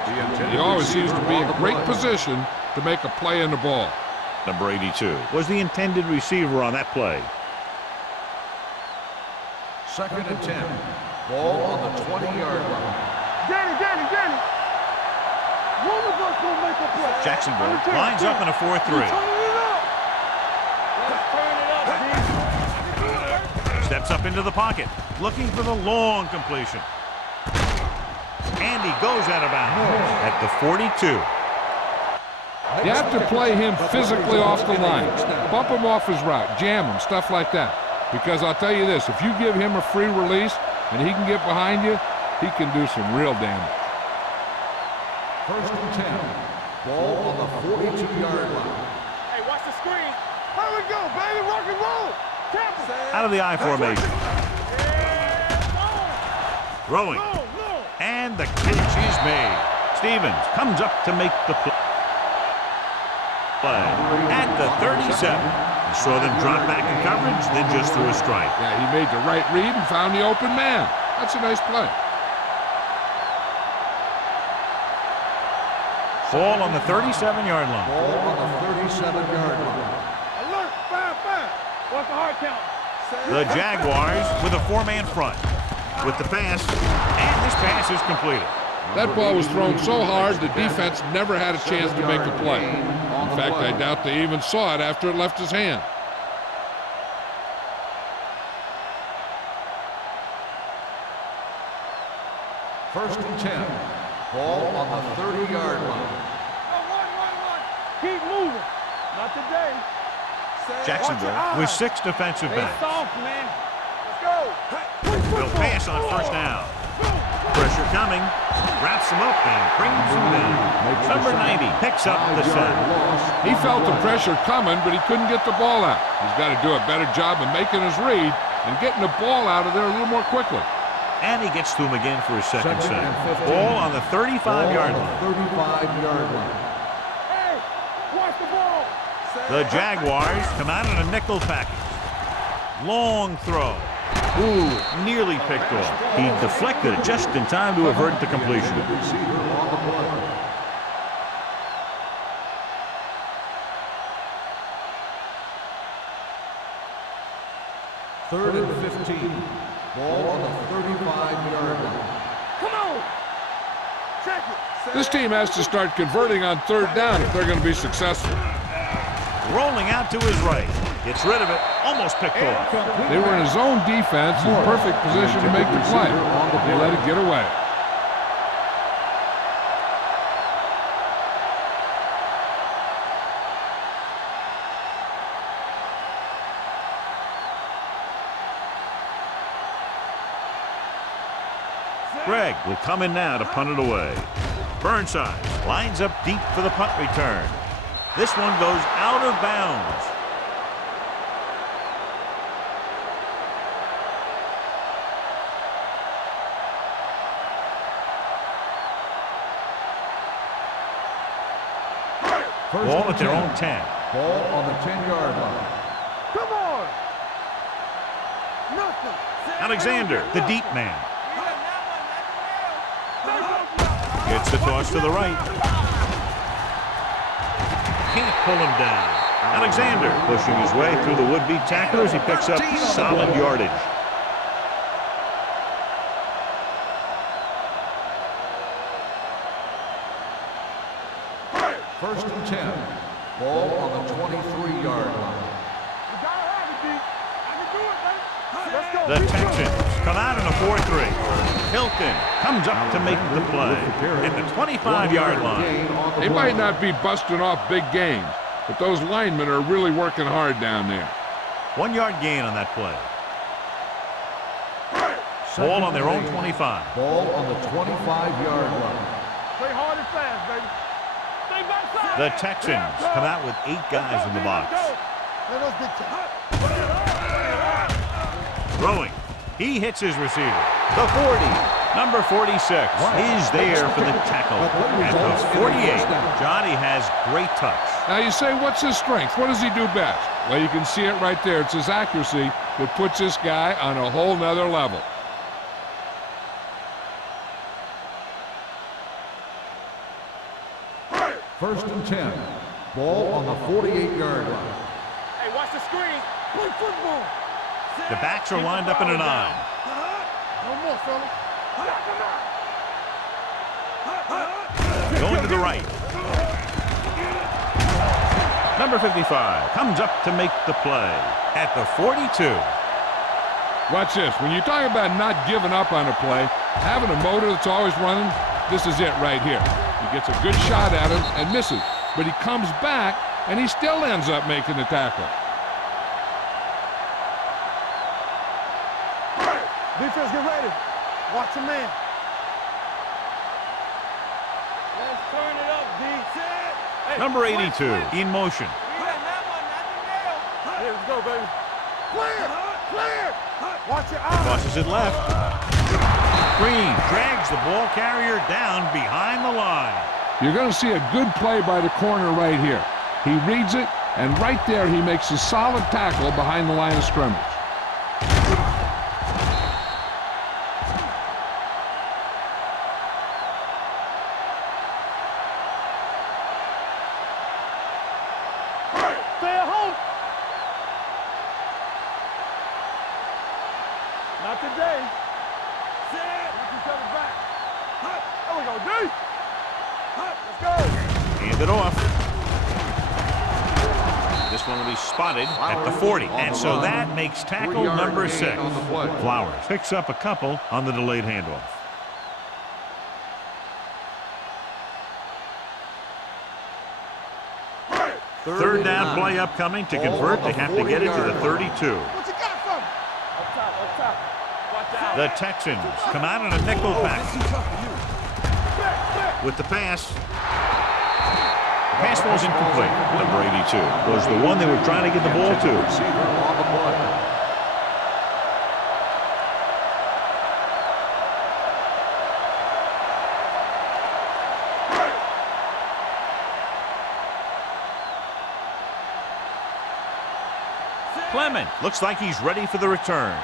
He always seems to be in great position to make a play in the ball. Number 82. Was the intended receiver on that play. Second and 10. Ball on the 20-yard line. Danny. One of us gonna make a play. Jacksonville lines up in a 4-3. Steps up into the pocket, looking for the long completion. And he goes out of bounds at the 42. You have to play him physically off the line. Bump him off his route, jam him, stuff like that. Because I'll tell you this, if you give him a free release and he can get behind you, he can do some real damage. First and 10. Ball on the 42-yard line. Hey, watch the screen. Here we go, baby. Rock and roll. Out of the I formation. Throwing. And the catch is made. Stevens comes up to make the play. At the 37. He saw them drop back in coverage, then just threw a strike. Yeah, he made the right read and found the open man. That's a nice play. Ball on the 37-yard line. Ball on the 37-yard line. Alert, 5-5. What's the hard count? The Jaguars with a 4-man front. With the pass, and this pass is completed. That ball was thrown so hard the defense never had a chance to make a play. In fact, I doubt they even saw it after it left his hand. First and 10. Ball on the 30-yard line. Run. Keep moving. Not today. Jacksonville with 6 defensive Stay backs. soft, man. Let's go. Will pass on first down. Pressure coming. Wraps him up and brings him down. Number 90 picks up the sack. He felt the pressure coming, but he couldn't get the ball out. He's got to do a better job of making his read and getting the ball out of there a little more quickly. And he gets to him again for his second sack. Ball on the 35-yard line. 35-yard line. Hey, watch the ball. The Jaguars come out in a nickel package. Long throw. Ooh, nearly picked off. He deflected it just in time to avert the completion. Receiver on the play. Third and 15. Ball on the 35-yard line. Come on. Check it. This team has to start converting on third down if they're going to be successful. Rolling out to his right. Gets rid of it. Almost picked off. They were in a zone defense in perfect position to make the play. They let it get away. Gregg will come in now to punt it away. Burnside lines up deep for the punt return. This one goes out of bounds. Ball at their own 10. Ball on the 10-yard line. Come on. Nothing. Alexander, the deep man. Gets the toss to the right. Can't pull him down. Alexander pushing his way through the would-be tacklers. He picks up solid yardage. First and 10. Ball on the 23-yard line. The Texans come out in a 4-3. Hilton comes up to make the play at the 25-yard line. They might not be busting off big games, but those linemen are really working hard down there. 1-yard gain on that play. Ball on their own 25. Ball on the 25-yard line. Play hard and fast, baby. Stay backside. The Texans come out with 8 guys in the box. Throwing. He hits his receiver. The 40. Number 46 is there for the tackle. At the 48, Johnny has great touch. Now you say, what's his strength? What does he do best? Well, you can see it right there. It's his accuracy that puts this guy on a whole nother level. First and 10. Ball on the 48-yard line. Hey, watch the screen. Play football. The backs are lined up in a 9. No more, fella. Going to the right. Number 55 comes up to make the play at the 42. Watch this. When you talk about not giving up on a play, having a motor that's always running, this is it right here. He gets a good shot at him and misses, but he comes back and he still ends up making the tackle. Defense, get ready. Watch your man. Let's turn it up, D. Hey, Number 82 in motion. Here we go, baby. Clear! Clear! Watch your eyes. Tosses it left. Green drags the ball carrier down behind the line. You're going to see a good play by the corner right here. He reads it, and right there he makes a solid tackle behind the line of scrimmage. Stay at home. Not today. Watch each other back. There we go, D. Let's go. Hand it off. This one will be spotted at the 40. And so that makes tackle number 6. Flowers picks up a couple on the delayed handoff. Third down play upcoming. To convert, they have to get it to the 32. What you got from? Up top. Watch out. The Texans come out in a nickel pack with the pass. The pass was incomplete. Number 82. Was the one they were trying to get the ball to. Receiver on the play. Clement looks like he's ready for the return.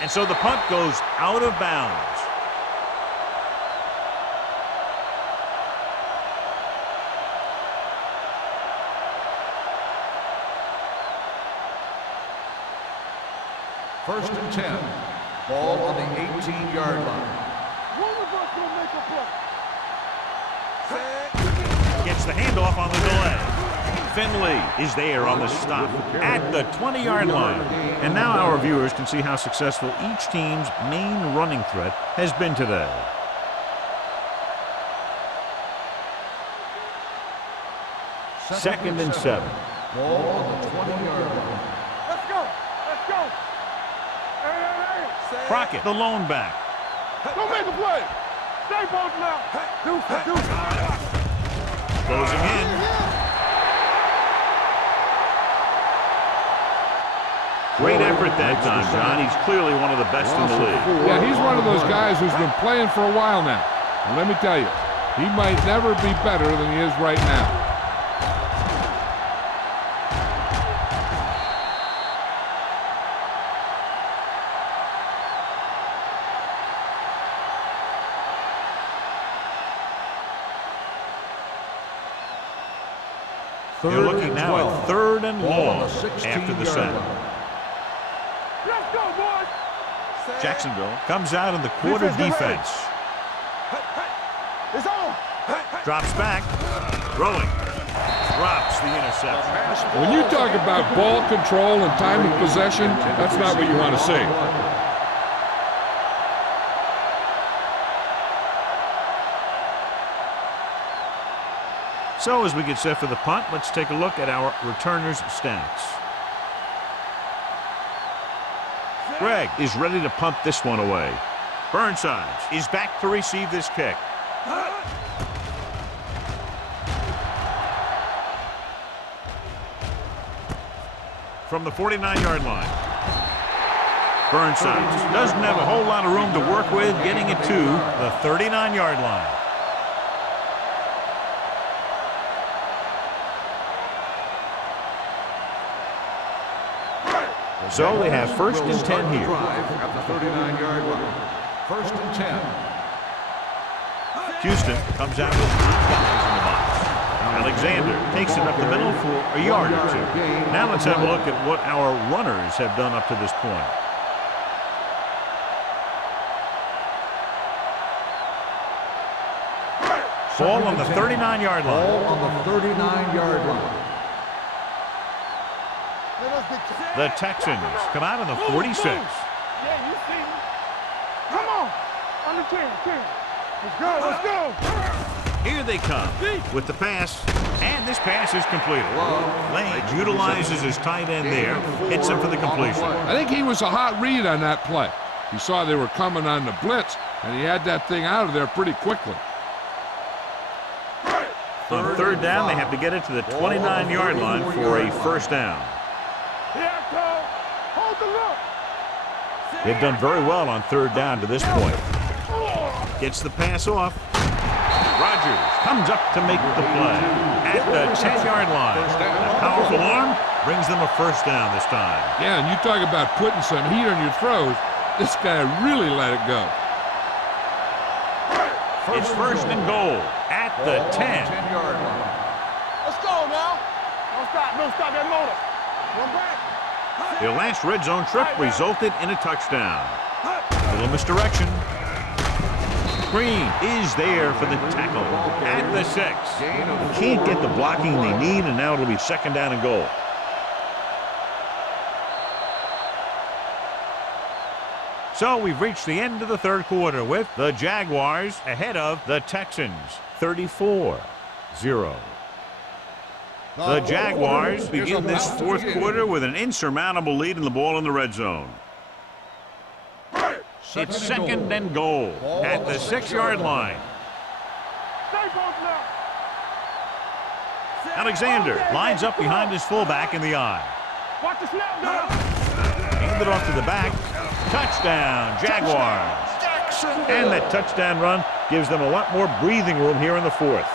And so the punt goes out of bounds. First and 10. Ball on the 18-yard line. One of us gonna make a play. Gets the handoff on the delay. Finley is there on the stop at the 20-yard line. And now our viewers can see how successful each team's main running threat has been today. Second and 7. Ball on the 20-yard line. Let's go. Hey. Crockett, the lone back. Don't make a play. Stay both now. Deuce. Closing in. Great effort that time, John. He's clearly one of the best in the league. Yeah, he's one of those guys who's been playing for a while now. And let me tell you, he might never be better than he is right now. They're looking now at 3rd and long after the set. Let's go, boys. Jacksonville comes out in the quarter defense. It's on. Drops back. Throwing. Drops the interception. When you talk about ball control and time of possession, that's not what you want to see. So as we get set for the punt, let's take a look at our returners' stats. Greg is ready to punt this one away. Burnside is back to receive this kick. From the 49-yard line. Burnside doesn't have a whole lot of room to work with, getting it to the 39-yard line. So they have 1st and 10 here. At the 39-yard line. 1st and 10. Houston comes out with 3 guys in the box. Alexander takes it up the middle for a yard or 2. Now let's have a look at what our runners have done up to this point. Ball on the 39-yard line. Ball on the 39-yard line. The Texans come out in the 46. Yeah, you see me. Come on. On the 10. Let's go. Here they come with the pass, and this pass is completed. Lane utilizes his tight end there, hits him for the completion. I think he was a hot read on that play. He saw they were coming on the blitz, and he had that thing out of there pretty quickly. On 3rd down, they have to get it to the 29-yard line for a 1st down. Hold the look. They've done very well on 3rd down to this point. Gets the pass off. Rodgers comes up to make the play at the 10-yard line. A powerful arm brings them a 1st down this time. Yeah, and you talk about putting some heat on your throws. This guy really let it go. It's 1st and goal at the 10. 10-yard line. Let's go now. Don't stop that motor. Run back. Their last red zone trip resulted in a touchdown. Little misdirection. Green is there for the tackle at the 6. Can't get the blocking they need, and now it'll be 2nd down and goal. So we've reached the end of the 3rd quarter with the Jaguars ahead of the Texans, 34-0. The Jaguars begin this 4th quarter with an insurmountable lead in the ball in the red zone. It's 2nd and goal at the 6-yard line. Alexander lines up behind his fullback in the eye. Watch the snap, girl. Handed off to the back. Touchdown, Jaguars. And that touchdown run gives them a lot more breathing room here in the 4th.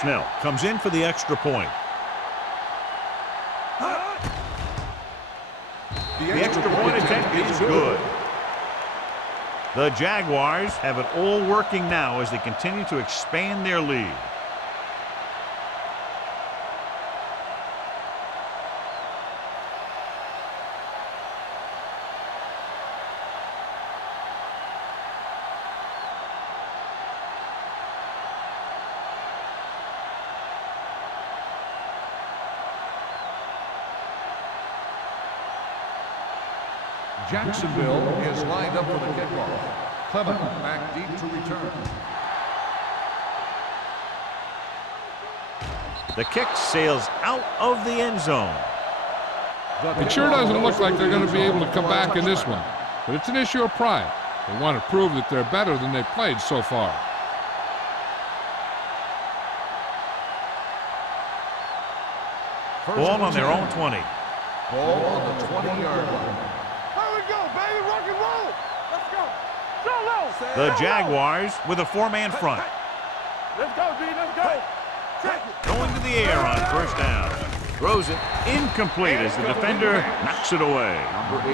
Snell comes in for the extra point. The extra point attempt is good. The Jaguars have it all working now as they continue to expand their lead. Jacksonville is lined up for the kickoff. Clement back deep to return. The kick sails out of the end zone. It sure doesn't look like they're going to be able to come back in this one, but it's an issue of pride. They want to prove that they're better than they've played so far. Ball on their own 20. Ball on the 20-yard line. Here we go, baby. Rock and roll. Let's The Jaguars with a four-man front. Let's go, D. Let's go. Going to the air on first down. Throws it incomplete as the defender knocks it away.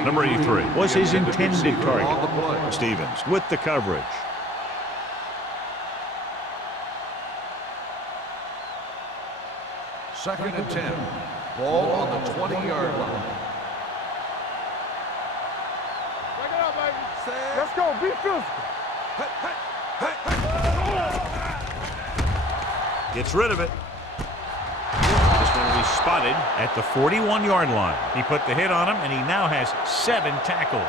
Number 83 was his intended target. Stevens with the coverage. Second and 10. Ball on the 20-yard line. Break it up, baby. Let's go. Be physical. Gets rid of it. This one will be spotted at the 41-yard line. He put the hit on him, and he now has 7 tackles.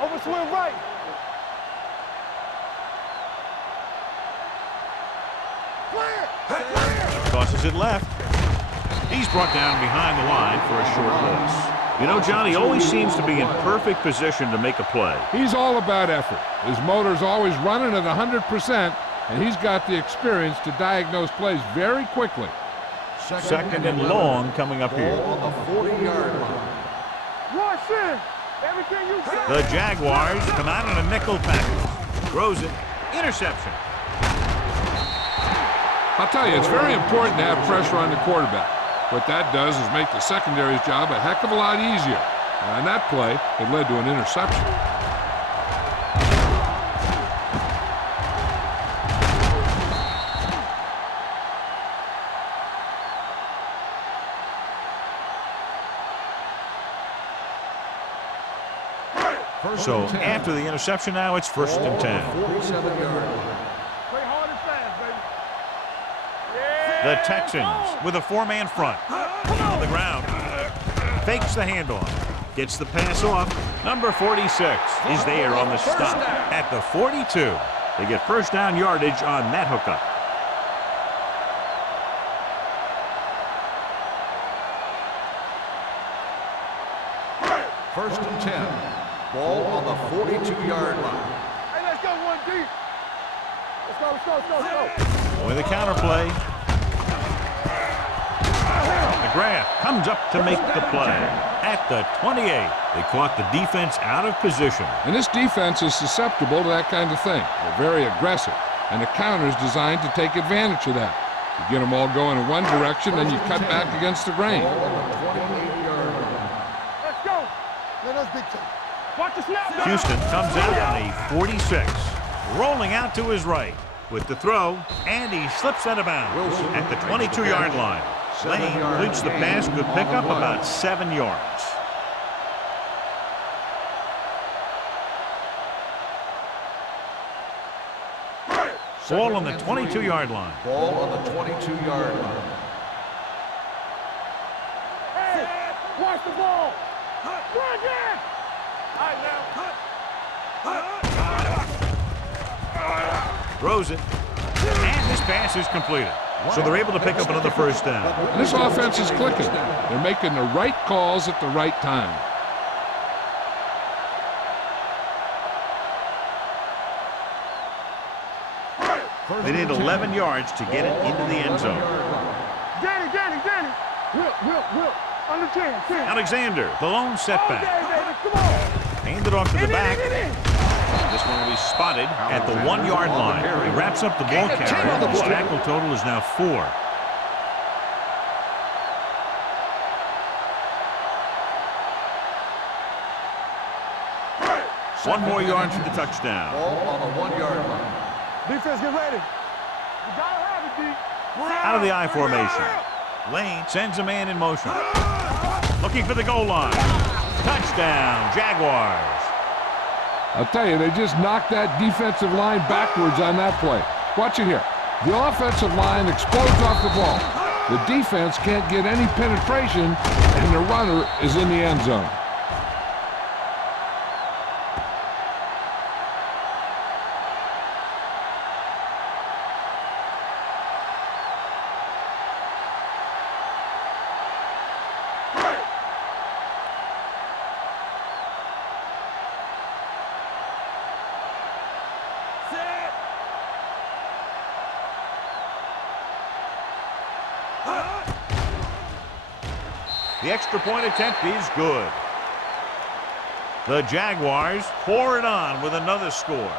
Overswing right. Tosses it left. He's brought down behind the line for a short loss. You know, John, he always seems to be in perfect position to make a play. He's all about effort. His motor's always running at 100%, and he's got the experience to diagnose plays very quickly. Second and long coming up here. Ball on the 40-yard line. Rush in. Everything you say. The Jaguars come out in a nickel package. Throws it. Interception. I'll tell you, it's very important to have pressure on the quarterback. What that does is make the secondary's job a heck of a lot easier. And that play, it led to an interception. So after the interception now, it's first and 10. 47-yard line. Play hard and fast, baby. The Texans with a four-man front. On the ground. Fakes the handoff. Gets the pass off. Number 46 is there on the stop at the 42. They get first down yardage on that hookup. First and 10. Ball on the 42-yard line. Hey, let's go one deep. Let's go. With a counterplay. McGrath comes up to make the play at the 28. They caught the defense out of position. And this defense is susceptible to that kind of thing. They're very aggressive, and the counter is designed to take advantage of that. You get them all going in one direction, then you cut back against the grain. Ball on the 28-yard line. Let's go. Let us big time. Watch the snap. Houston comes out on a 46. Rolling out to his right with the throw, and he slips out of bounds at the 22-yard line. Lane completes the pass, could pick up about 7 yards. Ball on the 22-yard line. Ball on the 22-yard line. Hey, watch the ball. Run again. All right, now. Throws it. And this pass is completed. So they're able to pick up another first down. And this offense is clicking. They're making the right calls at the right time. They need 11 yards to get it into the end zone. Danny. Whip. Under 10. Alexander, the lone setback. Okay, baby. Come on. Handed off to the back. This one will be spotted at the 1-yard line. He wraps up the ball carrier. His tackle total is now 4. One more yard for the touchdown. Ball on the 1-yard line. Defense, get ready. You gotta have it, D. Out of the I formation. Lane sends a man in motion. Looking for the goal line. Touchdown, Jaguars. I'll tell you, they just knocked that defensive line backwards on that play. Watch it here. The offensive line explodes off the ball. The defense can't get any penetration, and the runner is in the end zone. The extra point attempt is good. The Jaguars pour it on with another score.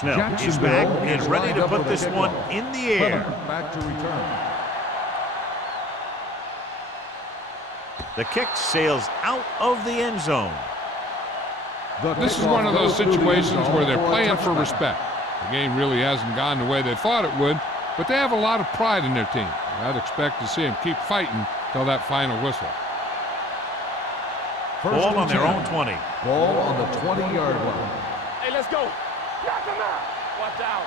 Snell is back and ready to put this one in the air. Back to return. The kick sails out of the end zone. This is one of those situations where they're playing for respect. The game really hasn't gone the way they thought it would, but they have a lot of pride in their team. I'd expect to see them keep fighting till that final whistle. Ball on their own 20. Ball on the 20-yard line. Hey, let's go. Knock him out. Watch out.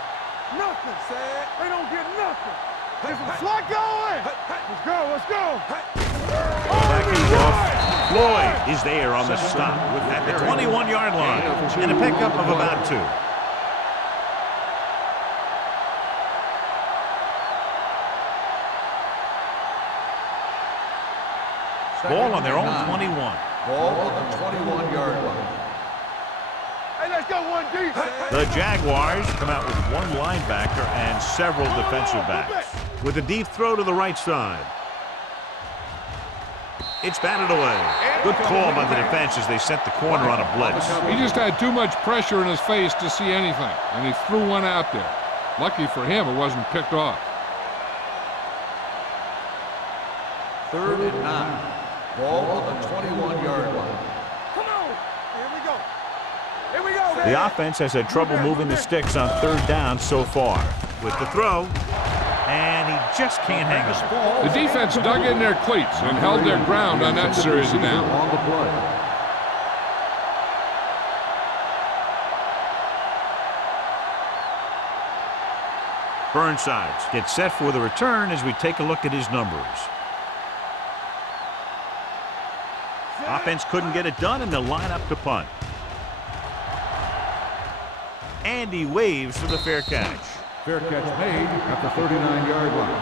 Nothing, Sad. They don't get nothing. There's some slot going. Let's go, let's go. Back is off. Floyd is there on the stop at the 21-yard line and a pickup of about 2. Ball on their own 21. Ball on the 21-yard line. Hey, let's go, 1D. The Jaguars come out with one linebacker and several defensive backs. With a deep throw to the right side. It's batted away. Good call by the defense as they sent the corner on a blitz. He just had too much pressure in his face to see anything, and he threw one out there. Lucky for him, it wasn't picked off. 3rd and 9. Ball on the 21-yard line. Come on. Here we go. Here we go, man. The offense has had trouble moving the sticks on 3rd down so far. With the throw, and he just can't hang on. The defense dug in their cleats and held their ground on that series of downs. On the play. Burnsides gets set for the return as we take a look at his numbers. Offense couldn't get it done, and they'll line up to punt. And he waves for the fair catch. Fair catch made at the 39-yard line.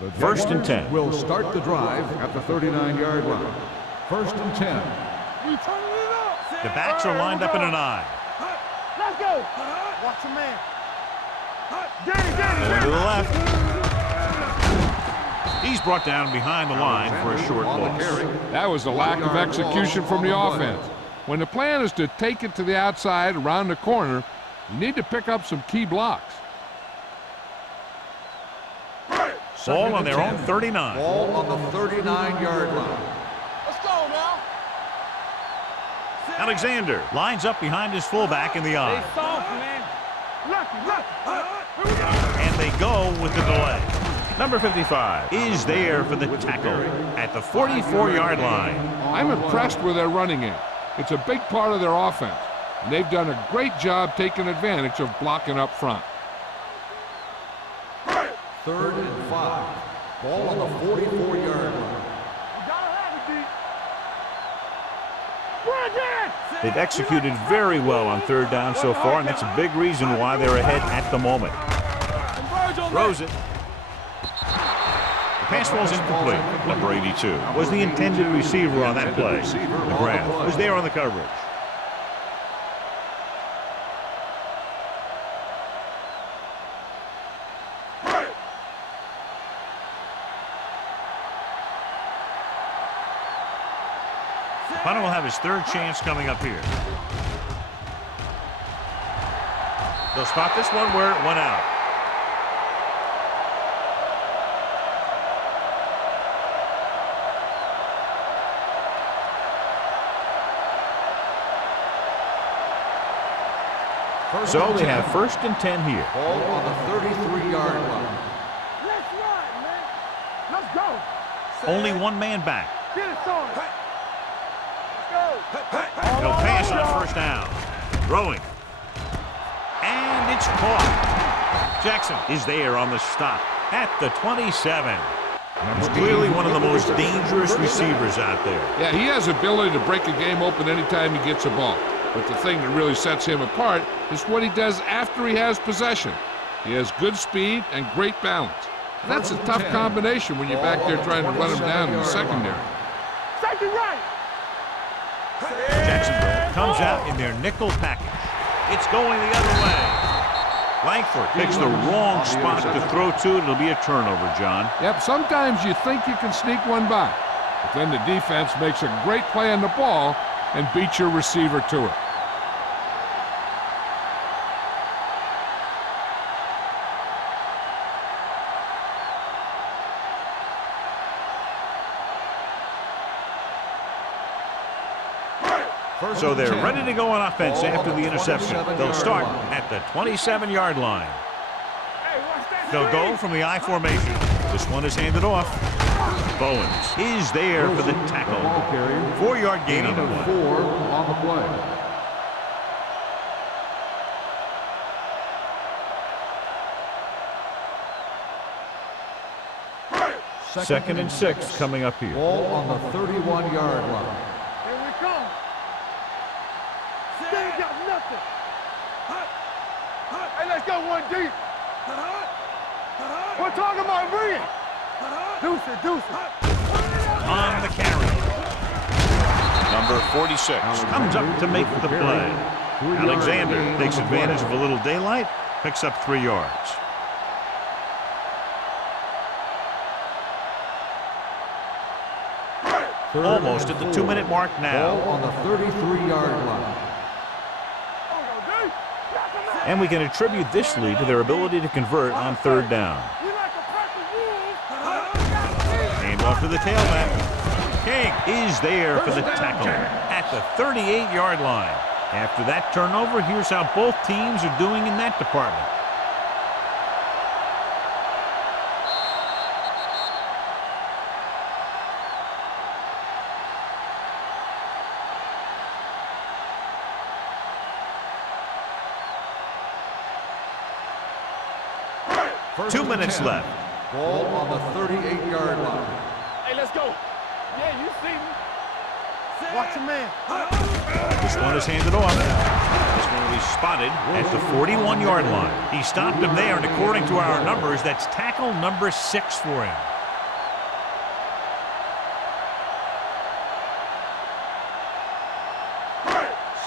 The 1st and 10. Will start the drive at the 39-yard line. 1st and 10. We turning it up. The backs are lined up in an I. Let's go. Watch your man. Danny, Going to the left. He's brought down behind the line for a short loss. That was a lack of execution from the offense. When the plan is to take it to the outside around the corner, you need to pick up some key blocks. Ball on their own 39. Ball on the 39-yard line. Let's go now. Alexander lines up behind his fullback in the They I. soft, man. Lucky. And they go with the delay. Number 55 is there for the tackle at the 44-yard line. I'm impressed with their running game. It's a big part of their offense, and they've done a great job taking advantage of blocking up front. 3rd and 5. Ball on the 44-yard line. They've executed very well on 3rd down so far, and that's a big reason why they're ahead at the moment. Throws it. The pass ball's incomplete. Number 82. Was the intended receiver on that play. McGrath was there on the coverage. Punter will have his 3rd chance coming up here. They'll spot this one where it went out. So they have 1st and 10 here. Ball on the 33-yard line. Let's run, man. Let's go. Only one man back. Get it started. He'll pass on 1st down. Throwing. And it's caught. Jackson is there on the stop at the 27. He's clearly one of the most dangerous receivers out there. Yeah, he has ability to break a game open anytime he gets a ball. But the thing that really sets him apart is what he does after he has possession. He has good speed and great balance. And that's a tough combination when you're back there trying to run him down in the secondary. Safety right. Jacksonville comes out in their nickel package. It's going the other way. Langford picks the wrong spot to throw to. It'll be a turnover, John. Yep, sometimes you think you can sneak one by, but then the defense makes a great play on the ball and beats your receiver to it. So they're ready to go on offense after the interception. They'll start at the 27-yard line. They'll go from the I formation. This one is handed off. Bowens is there for the tackle. 4-yard gain on the play. 4 on the play. Second and 6 coming up here. Ball on the 31-yard line. Here we come. They ain't got nothing. Hey, let's go one deep. We're talking about Reed. Deuce it. On the carry. Number 46. Comes up to make the play. Alexander takes advantage of a little daylight. Picks up 3 yards. Almost at the 2-minute mark now. Ball on the 33-yard line. And we can attribute this lead to their ability to convert on 3rd down. Hand off to the tailback. King is there for the tackle at the 38-yard line. After that turnover, here's how both teams are doing in that department. First 2 and minutes 10. left. Ball on the 38-yard line. Hey, let's go. Yeah, you see me. Watch your man. This one is handed off. This one will be spotted at the 41-yard line. He stopped him there, and according to our numbers, that's tackle number 6 for him.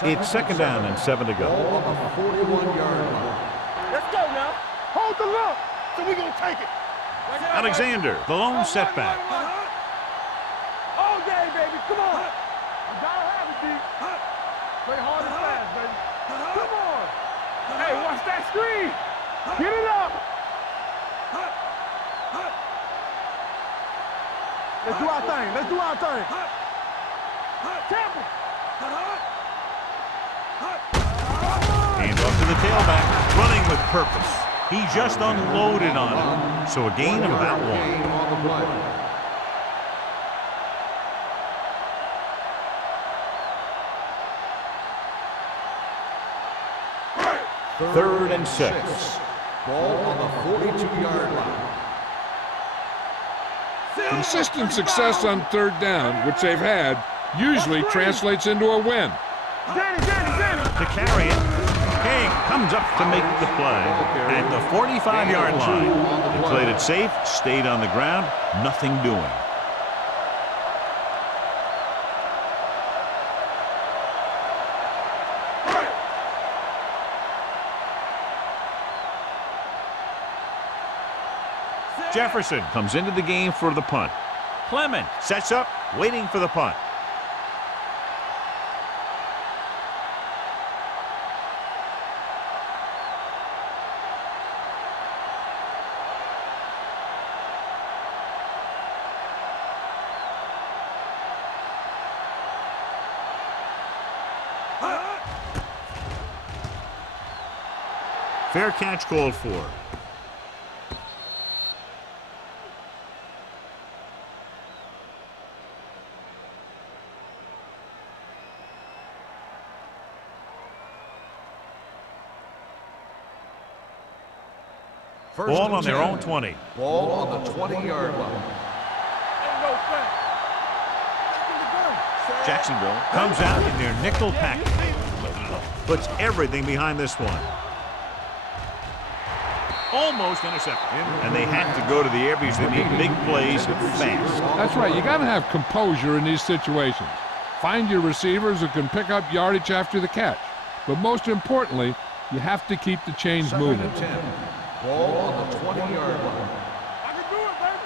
It's 2nd down and 7 to go. Ball on the 41-yard line. Let's go now. Hold the look. So we gonna take it. Alexander, the lone setback. All day, baby. Come on. You gotta have it, D. Play hard and fast, baby. Come on. Hey, watch that screen. Get it up. Let's do our thing. Tampa. Hand off to the tailback, running with purpose. He just unloaded on him. So a gain of about 1. Gain on the play. 3rd and 6. Ball on the 42-yard line. Consistent success on 3rd down, which they've had, usually translates into a win. Danny. To carry it, King comes up to make the play at the 45-yard line. They played it safe, stayed on the ground, nothing doing. Jefferson comes into the game for the punt. Clement sets up, waiting for the punt. Fair catch called for. Ball on their 10. own 20. Ball on the 20-yard line. Jacksonville comes out in their nickel package. Puts everything behind this one. Almost intercepted. And they have to go to the air because they need big plays fast. That's right. You got to have composure in these situations. Find your receivers who can pick up yardage after the catch. But most importantly, you have to keep the chains moving. 2nd and 10. Ball on the 20-yard line. I can do it, baby.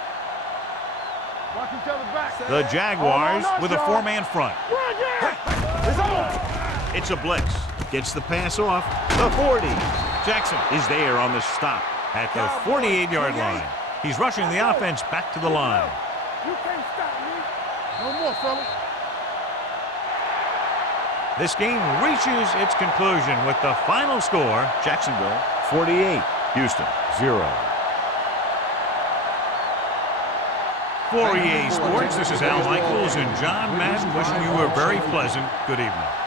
Watch each other back. The Jaguars with a 4-man front. Run, yeah. It's on. It's a blitz. Gets the pass off. The 40. Jackson is there on the stop at the 48-yard line. He's rushing the offense back to the line. You can't stop me. No more, fellas. This game reaches its conclusion with the final score, Jacksonville 48, Houston 0. For EA Sports, this is Al Michaels and John Madden wishing you a very pleasant good evening.